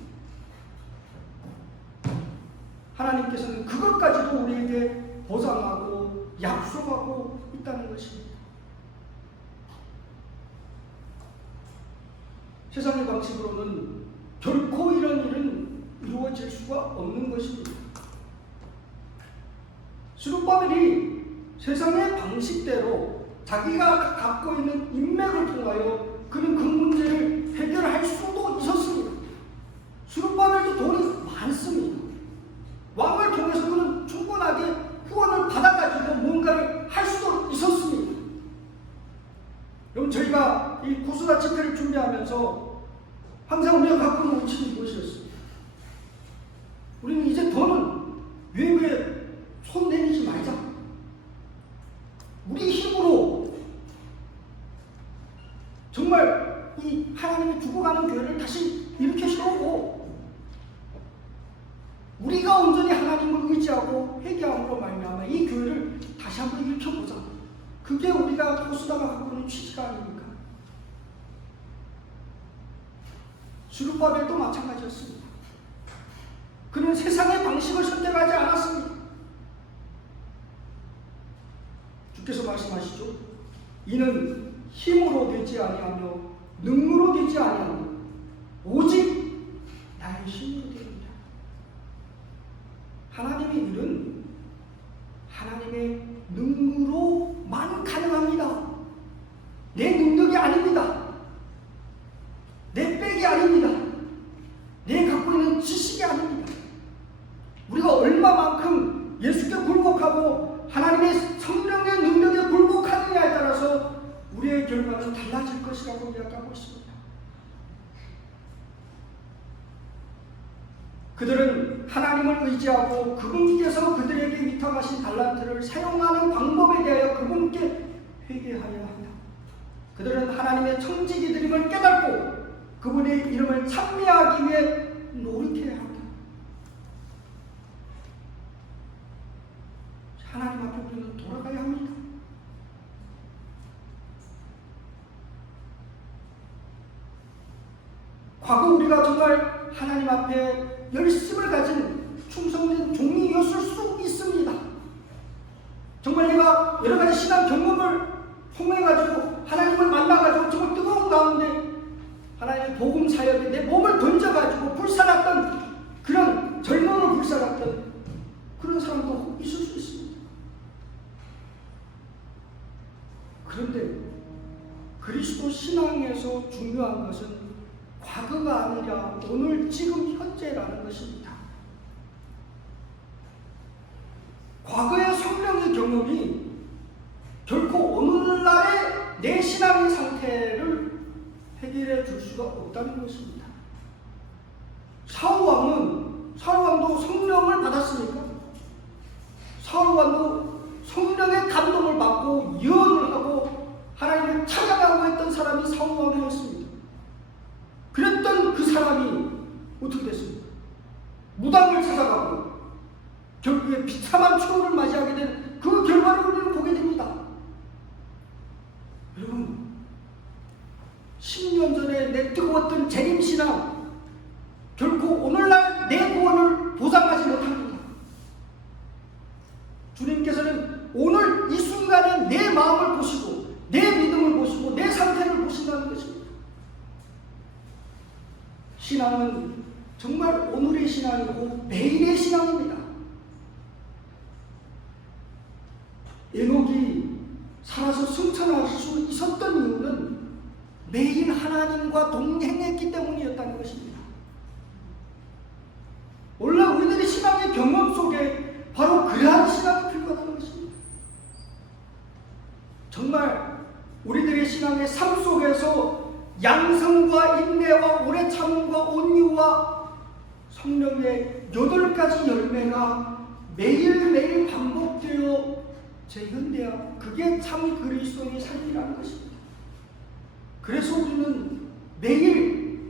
하나님께서는 그것까지도 우리에게 보장하고 약속하고 있다는 것입니다. 세상의 방식으로는 결코 이런 일은 이루어질 수가 없는 것입니다. 스룹바벨이 세상의 방식대로 자기가 갖고 있는 인맥을 통하여 그는 그 문제를 해결할 수도 있었습니다. 스룹바벨도 돈이 많습니다. 왕을 통해서 그는 충분하게 후원을 받아가지고 뭔가를 할 수도 있었습니다. 여러분 저희가 이 고수다 집회를 준비하면서 항상 우리가 갖고 있는 원칙이 이것이었습니다. 우리는 이제 더는 외부에 손 내미지 말자. 우리 힘으로 정말 이 하나님이 죽어가는 교회를 다시 일으켜 세우고 우리가 온전히 하나님을 의지하고 회개함으로 말미암아 이 교회를 다시 한번 일으켜보자. 그게 우리가 고수다가 갖고 있는 취지가 아닙니까? 스룹바벨도 마찬가지였습니다. 그는 세상의 방식을 선택하지 않았습니다. 주께서 말씀하시죠. 이는 힘으로 되지 아니하며 능으로 되지 아니하며 오직 나의 힘으로 됩니다. 하나님의 일은 하나님의 능으로만 가능합니다. 내 능력이 아닙니다. 내 백이 아닙니다. 내 갖고 있는 지식이 아닙니다. 우리가 얼마만큼 예수께 굴복하고 하나님의 성령의 능력에 굴복하느냐에 따라서 우리의 결과는 달라질 것이라고 이야기하고 있습니다. 그들은 하나님을 의지하고 그분께서 그들에게 위탁하신 달란트를 사용하는 방법에 대하여 그분께 회개하여야 합니다. 그들은 하나님의 청지기들임을 깨닫고 그분의 이름을 찬미하기 위해 노력해야 합니다. 하나님 앞에 우리는 돌아가야 합니다. 과거 우리가 정말 하나님 앞에 열심을 가진 충성된 종이었을 수 있습니다. 정말 내가 여러 가지 신앙 경험을 통해가지고 하나님을 만나가지고 정말 뜨거운 가운데 하나님의 복음 사역에 내 몸을 던져가지고 불살았던 그런 젊음을 불살았던 그런 사람도 있을 수 있습니다. 그런데 그리스도 신앙에서 중요한 것은 과거가 아니라 오늘 지금 현재라는 것입니다. 과거의 성령의 경험이 결코 오늘날의 내 신앙의 상태를 해결해 줄 수가 없다는 것입니다. 사울왕도 성령을 받았습니까? 사울왕도 성령의 감동을 받고 예언을 하고 하나님을 찾아가고 했던 사람이 사울왕이었습니다. 그랬던 그 사람이 어떻게 됐습니까? 무당을 찾아가고 결국에 비참한 추억을 맞이하게 된 그 결과를 우리는 보게 됩니다. 여러분, 10년 전에 내 뜨거웠던 재림신앙 결코 오늘날 내 구원을 보장하지 못합니다. 주님께서는 오늘 이 순간에 내 마음을 보시고 내 믿음을 보시고 내 상태를 보신다는 것입니다. 신앙은 정말 오늘의 신앙이고 매일의 신앙입니다. 에녹이 살아서 승천할 수 있었던 이유는 매일 하나님과 동행했기 때문이었다는 것입니다. 원래 우리들의 신앙의 경험 속에 바로 그러한 신앙이 필요하다는 것입니다. 정말 우리들의 신앙의 삶 속에서 양성과 인내와 오래 참음과 온유와 성령의 8가지 열매가 매일매일 반복되어 재현되어 그게 참 그리스도의 삶이라는 것입니다. 그래서 우리는 매일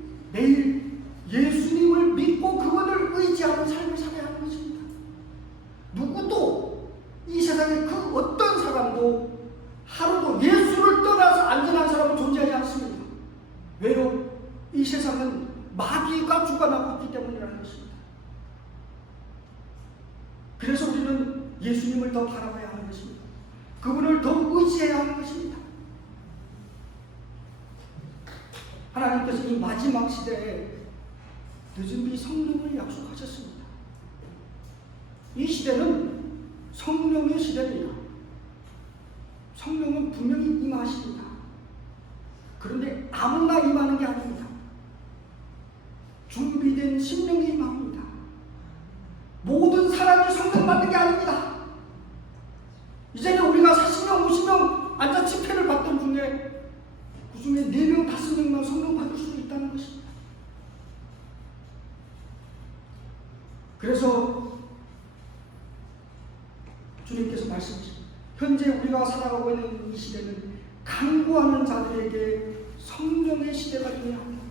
예수님을 믿고 그분을 의지하는 삶을 살아야 하는 것입니다. 누구도 이 세상에 그 어떤 사람도 하루도 예수를 떠나서 안전한 사람은 존재하지 않습니다. 왜요? 이 세상은 마귀가 주관하고 있기 때문이라는 것입니다. 그래서 우리는 예수님을 더 바라봐야 하는 것입니다. 그분을 더 의지해야 하는 것입니다. 하나님께서 이 마지막 시대에 늦은 비 성령을 약속하셨습니다. 이 시대는 성령의 시대입니다. 성령은 분명히 임하십니다. 그런데 아무나 임하는 게 아닙니다. 준비된 심령이 임합니다. 모든 사람이 성령 받는 게 아닙니다. 이제는 우리가 40명, 50명 앉아 집회를 받던 중에 그 중에 4명, 5명만 성령 받을 수 있다는 것입니다. 그래서 주님께서 말씀하십니다. 현재 우리가 살아가고 있는 이 시대는 간구하는 자들에게 성령의 시대가 되어야 합니다.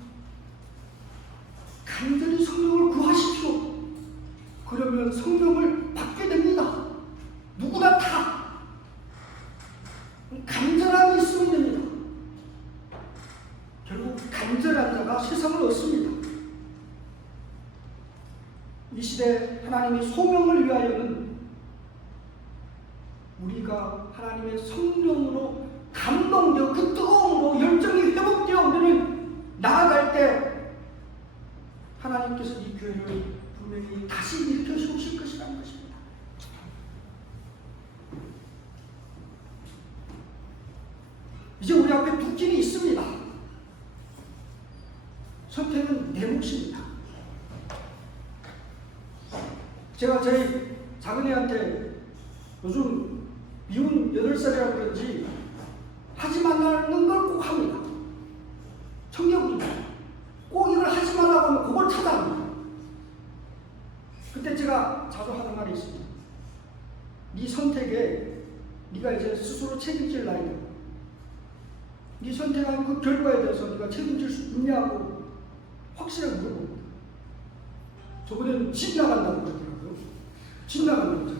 간절히 성령을 구하십시오. 그러면 성령을 받게 됩니다. 누구나 다 간절함이 있으면 됩니다. 결국 간절한 자가 세상을 얻습니다. 이 시대 하나님의 소명을 위하여는 우리가 하나님의 성령으로 감동되어 그 뜨거움으로 열정이 회복되어 우리는 나아갈 때 하나님께서 이 교회를 분명히 다시 일으켜 세우실 것이라는 것입니다. 이제 우리 앞에 두 길이 있습니다. 선택은 내 몫입니다. 제가 저희 작은애한테 요즘 미운 8살이라 그런지 하지 말라는 걸 꼭 합니다. 청력입니다. 꼭 이걸 하지 말라고 하면 그걸 찾아합니다. 그때 제가 자주 하는 말이 있습니다. 네 선택에 네가 이제 스스로 책임질 나이다. 네 선택한 그 결과에 대해서 네가 책임질 수 있냐고 확실하게 물어봅니다. 저번에는 집 나간다고 그러더라고요. 집 나간다고.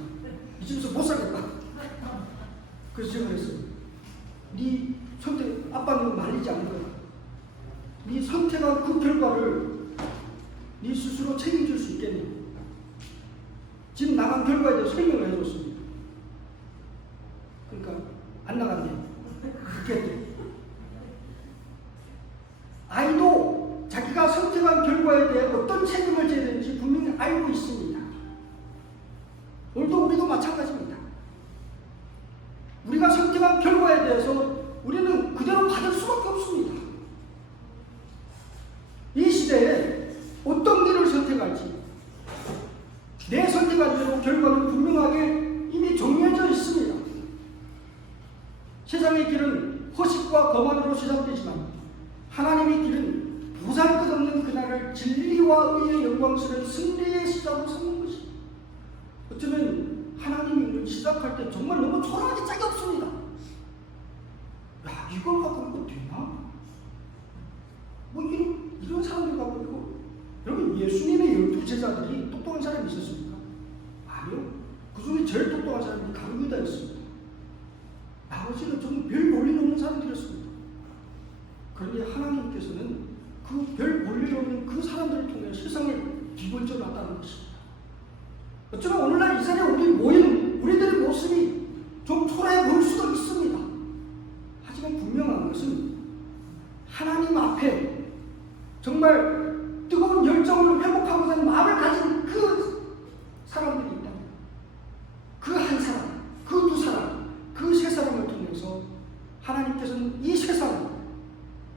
이 집에서 못 살겠다. 그래서 제가 그랬어요. 네 선택, 아빠는 말리지 않는 거야. 네 선택한 그 결과를 네 스스로 책임질 수 있겠냐. 집 나간 결과에 대해서 설명을 해줬습니다. 그러니까 안 나갔네. 그랬대. 아이도 자기가 선택한 결과에 대해 어떤 책임을 져야 되는지 분명히 알고 있습니다. 오늘도 우리도 마찬가지입니다. 우리가 선택한 결과에 대해서 우리는 그대로 받을 수밖에 없습니다. 이 시대에 어떤 길을 선택할지 내 선택한 대로 결과는 분명하게 이미 정해져 있습니다. 세상의 길은 허식과 거만으로 시작되지만 하나님의 길은 보잘것없는 그날을 진리와 의의 영광스러운 승리의 시작으로 삼는 것입니다. 어쩌면 하나님이 이걸 시작할 때 정말 너무 초라하게 짝이 없습니다. 야, 이걸 갖고 이거 되나? 뭐 이런 사람들 갖고 이거. 여러분, 예수님의 12제자들이 똑똑한 사람이 있었습니까? 아니요. 그 중에 제일 똑똑한 사람이 강유다였습니다. 나머지는 정말 별 볼일 없는 사람들이었습니다. 그런데 하나님께서는 그 별 볼일 없는 그 사람들을 통해 세상을 뒤번져 놨다는 것입니다. 어쩌면 오늘날 이 자리에 모인 우리들의 모습이 좀 초라해 보일 수도 있습니다. 하지만 분명한 것은 하나님 앞에 정말 뜨거운 열정을 회복하고자 하는 마음을 가진 그 사람들이 있다. 그 한 사람, 그 두 사람, 그 세 사람을 통해서 하나님께서는 이 세상을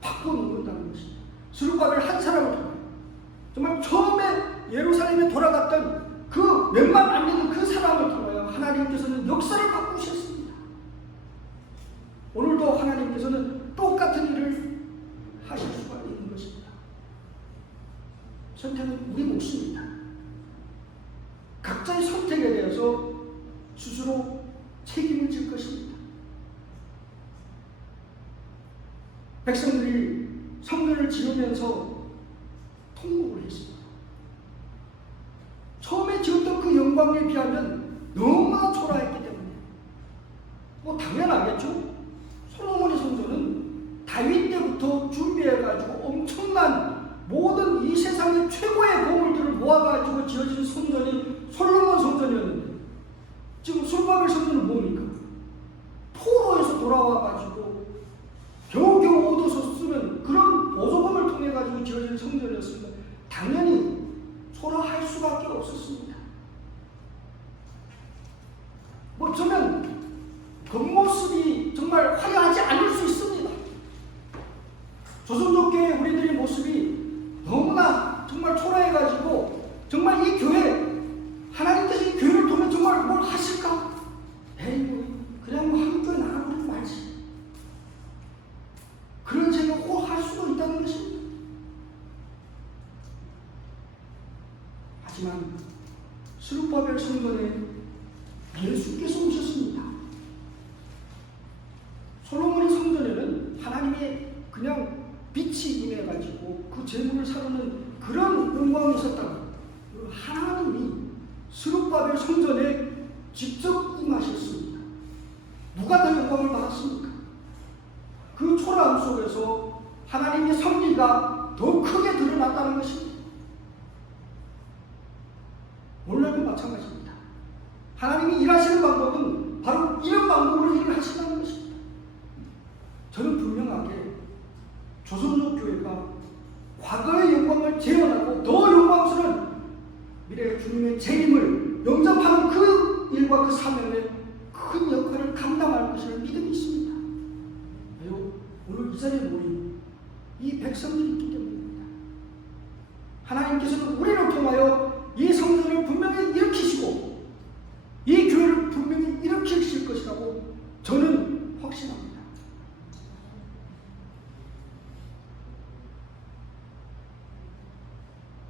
바꿔놓는다는 것입니다. 스룹바벨 한 사람을 통해 정말 처음에 예루살렘에 돌아갔던 그 몇만 안 되는 그 사람을 통하여 하나님께서는 역사를 바꾸셨습니다. 오늘도 하나님께서는 똑같은 일을 하실 수가 있는 것입니다. 선택은 우리 몫입니다. 각자의 선택에 대해서 스스로 책임을 질 것입니다. 백성들이 성전을 지으면서 통곡을 했습니다. 처음에 지었던 그 영광에 비하면 너무나 초라했기 때문에 뭐 당연하겠죠. 솔로몬의 성전은 다윗 때부터 준비해가지고 엄청난 모든 이 세상의 최고의 보물들을 모아가지고 지어진 성전이 솔로몬 성전이었는데 지금 솔로몬 성전은 뭡니까? 포로에서 돌아와가지고 겨우겨우 얻어서 쓰는 그런 보조금을 통해 가지고 지어진 성전이었습니다. 당연히 초라할 수밖에 없었습니다. 뭐 어쩌면 겉모습이 정말 화려하지 않을 수 있습니다. 조선족교회 우리들의 모습이 너무나 정말 초라해가지고 정말 이 교회 하나님께서 이 교회를 통해 정말 뭘 하실까? 에이 그냥 뭐 한교회 나가버리고 말지. 그런 생각을 할 수도 있다는 것입니다. 하지만 스룹바벨 성전에 예수께서 오셨습니다. 솔로몬의 성전에는 하나님의 그냥 빛이 임해가지고 그 재물을 사르는 그런 영광이 있었다고. 하나님이 스룹바벨 성전에 직접 임하셨습니다. 누가 더 영광을 받았습니까? 그 초라함 속에서 하나님의 섭리가 더 크게 드러났다는 것입니다. 오늘도 마찬가지입니다. 하나님이 일하시는 방법은 바로 이런 방법으로 일을 하신다는 것입니다. 저는 분명하게 조선족 교회가 과거의 영광을 재현하고 더 영광스러운 미래의 주님의 재림을 영접하는 그 일과 그 사명에 큰 역할을 감당할 것을 믿음이 있습니다. 오늘 이 자리에 모인 이 백성들이 있기 때문입니다. 하나님께서는 우리를 통하여 이 성전을 분명히 일으키시고 이 교회를 분명히 일으키실 것이라고 저는 확신합니다.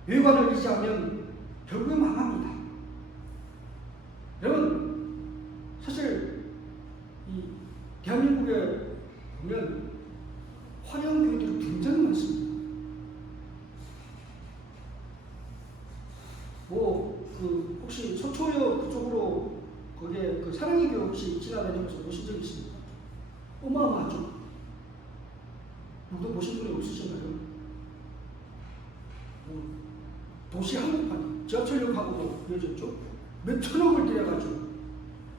외관을 의지하면 결국에 망합니다. 여러분, 사실 이 대한민국에 보면 화려한 교회들이 굉장히 많습니다. 혹시 서초역 그쪽으로 거기에 그 사랑의 교회 혹시 지나다니면서 보신 적 있습니까? 어마어마하죠. 누구도 보신 분이 없으신가요? 도시 한복판이 지하철역하고도 이어졌죠. 몇 천억을 들여가지고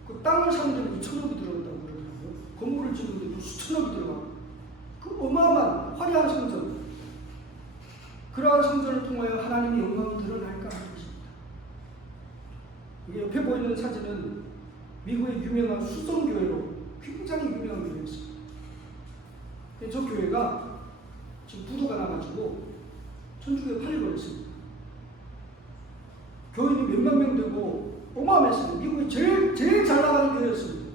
그 땅을 사는데는 2천억이 들어갔다고 그러더라고요. 건물을 짓는데도 수천억이 들어가고 그 어마어마한 화려한 성전, 그러한 성전을 통하여 하나님의 영광이 드러날까 하는 것입니다. 여기 옆에 보이는 사진은 미국의 유명한 수성교회로 굉장히 유명한 교회였습니다. 저 교회가 지금 부도가 나가지고 천주교에 팔려버렸습니다. 교인이 몇만 명 되고 어마어마했습니다. 미국의 제일 잘 나가는 교회였습니다.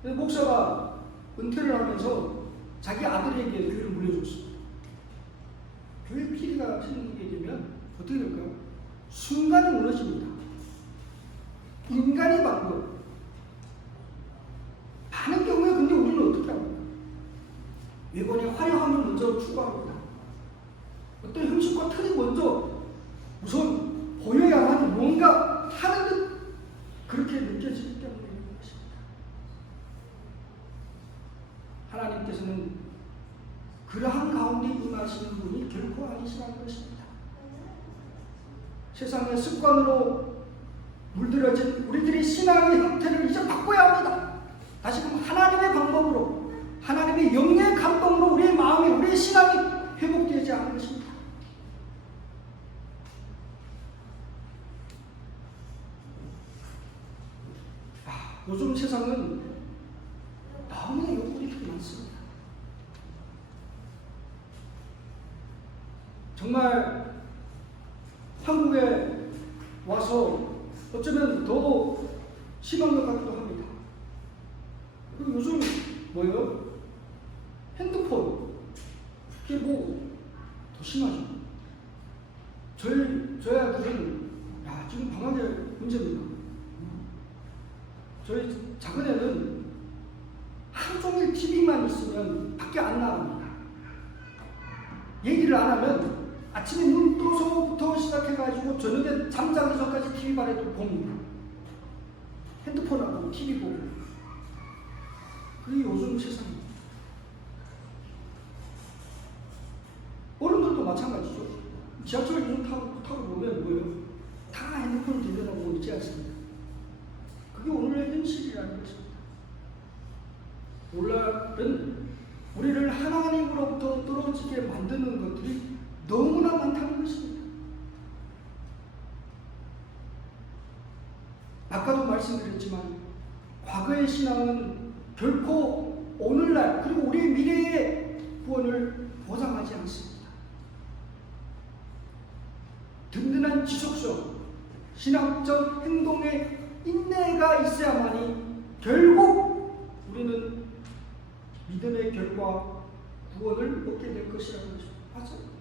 그래서 목사가 은퇴를 하면서 자기 아들에게 교회를 물려줬습니다. 교회 피리가 생기게 되면 어떻게 될까요? 순간에 무너집니다. 인간의 방법. 많은 경우에 근데 우리는 어떻게 합니까? 외관의 화려함을 먼저 추구합니다. 어떤 형식과 틀이 먼저 우선 보여야만 뭔가 하는 듯 그렇게 느껴지기 때문인 것입니다. 하나님께서는 그러한 가운데 임하시는 분이 결코 아니시라는 것입니다. 세상의 습관으로 물들어진 우리들의 신앙의 형태를 이제 바꿔야 합니다. 다시금 하나님의 방법으로, 하나님의 영의 감동으로 우리의 마음이, 우리의 신앙이 회복되지 않은 것입니다. 요즘 세상은 너무나 욕구들이 많습니다. 정말 한국에 와서 어쩌면 더 심한 것 같기도 합니다. 그리고 요즘 뭐예요? 핸드폰. 그게 뭐 더 심하죠. 저희 아들은 지금 방학의 문제입니다. 저희 작은 애는 하루 종일 TV만 있으면 밖에 안 나갑니다. 얘기를 안 하면 아침에 눈 떠서부터 시작해가지고 저녁에 잠자기 전까지 TV 발에도 봅니다. 핸드폰하고 TV 보고. 그게 요즘 세상입니다. 어른들도 마찬가지죠. 지하철 요즘 타고 보면 뭐예요? 다 핸드폰을 들여다보고 있지 않습니까? 그게 오늘의 현실이라는 것입니다. 오늘은 우리를 하나님으로부터 떨어지게 만드는 것들이 너무나 많다는 것입니다. 아까도 말씀드렸지만 과거의 신앙은 결코 오늘날 그리고 우리의 미래의 구원을 보장하지 않습니다. 든든한 지속성, 신앙적 행동의 인내가 있어야만이 결국 우리는 믿음의 결과 구원을 얻게 될 것이라는 것입니다.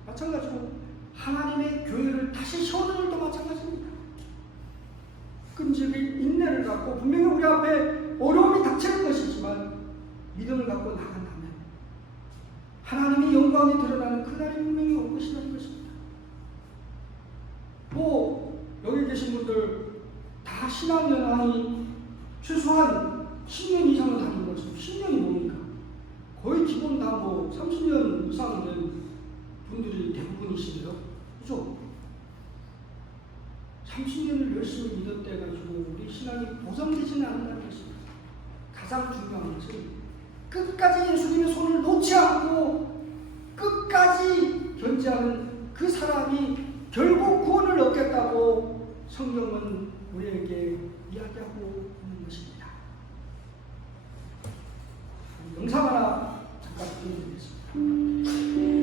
마찬가지로 하나님의 교회를 다시 세우는 일도 마찬가지입니다. 끈질긴 인내를 갖고 분명히 우리 앞에 어려움이 닥칠 것이지만 믿음을 갖고 나간다면 하나님의 영광이 드러나는 그날이 분명히 올 것이라는 것입니다. 여기 계신 분들 다 신앙연한이 최소한 10년 이상은 다닌 것입니다. 10년이 뭡니까? 거의 기본 다 30년 이상 된 분들이 대부분이시네요. 그죠? 30년을 열심히 믿었다 해가지고 우리 신앙이 보장되지는 않는다는 것입니다. 가장 중요한 것은 끝까지 예수님의 손을 놓지 않고 끝까지 견지하는 그 사람이 결국 구원을 얻겠다고 성경은 우리에게 이야기하고 있는 것입니다. 영상 하나 잠깐 보여드리겠습니다.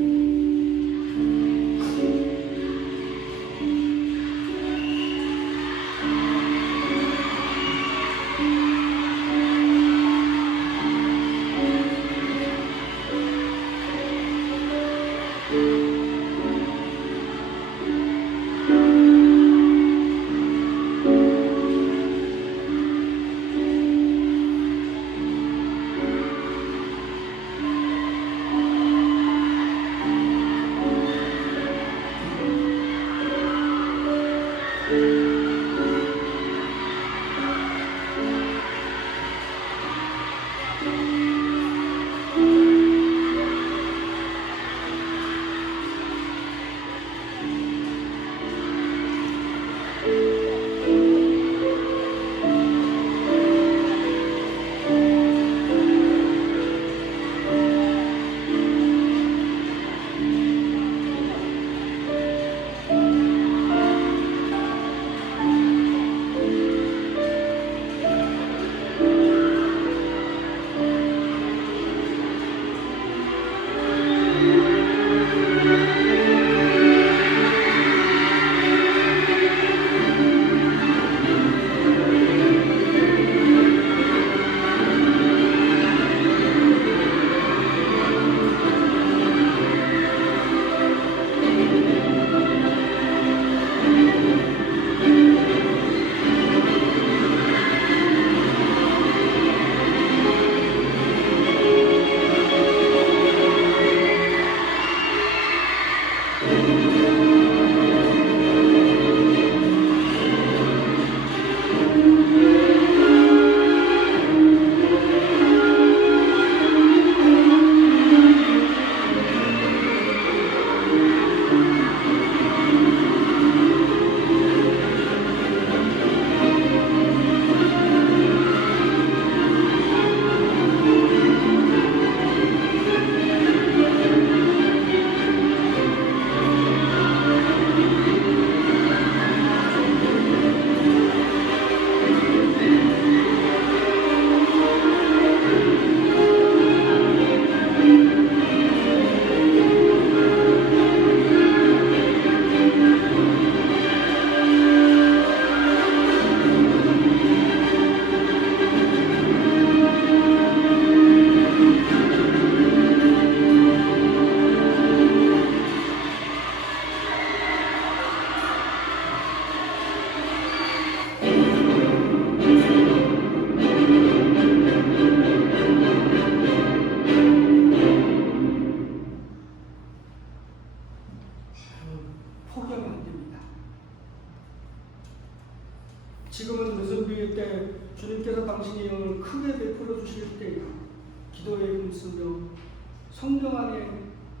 안에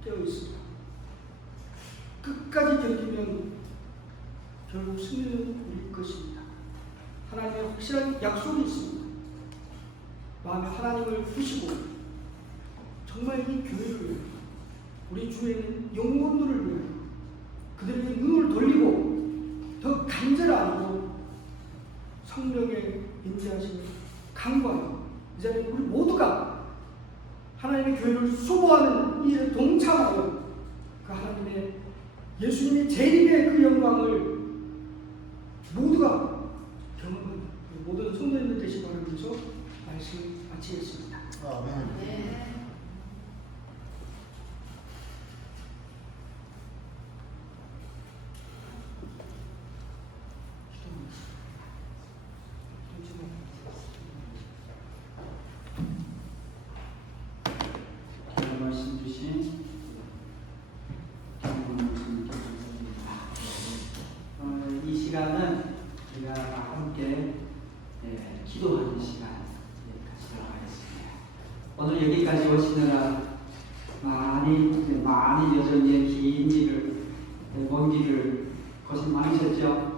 깨어 있습니다. 끝까지 견디면 결국 승리는 우리 것입니다. 하나님의 확실한 약속이 있습니다. 마음에 하나님을 두시고 정말 이 교회를 위해 우리 주에는 영혼들을 위해 그들에게 눈을 돌리고 더 간절하고 성령의 인자하심을 강구하는 이 자리에 우리 모두가 하나님의 교회를 수고하는 이 일에 동참하여 그 하나님의 예수님의 재림의 그 영광을 모두가 경험하는 모든 성도님들 되시기 바라면서 말씀 마치겠습니다. 아멘. 오늘 말씀 주신 경건을 주님께 감사드립니다. 이 시간은 우리가 함께 기도하는 시간 같이 들어가겠습니다. 오늘 여기까지 오시느라 많이 여전히 긴 길을 먼 길을 고생 많으셨죠?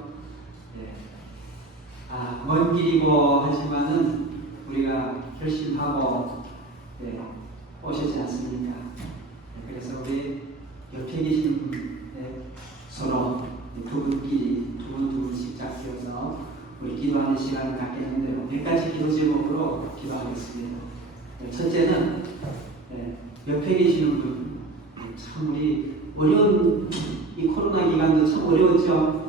먼 길이고 하지만은 우리가 결심하고 오시지 않습니까? 그래서 우리 옆에 계신 분 서로 두 분씩 짝지어서 우리 기도하는 시간을 갖겠는데요. 몇 가지 기도 제목으로 기도하겠습니다. 첫째는 옆에 계시는 분, 참 우리 어려운 이 코로나 기간도 참 어려웠죠.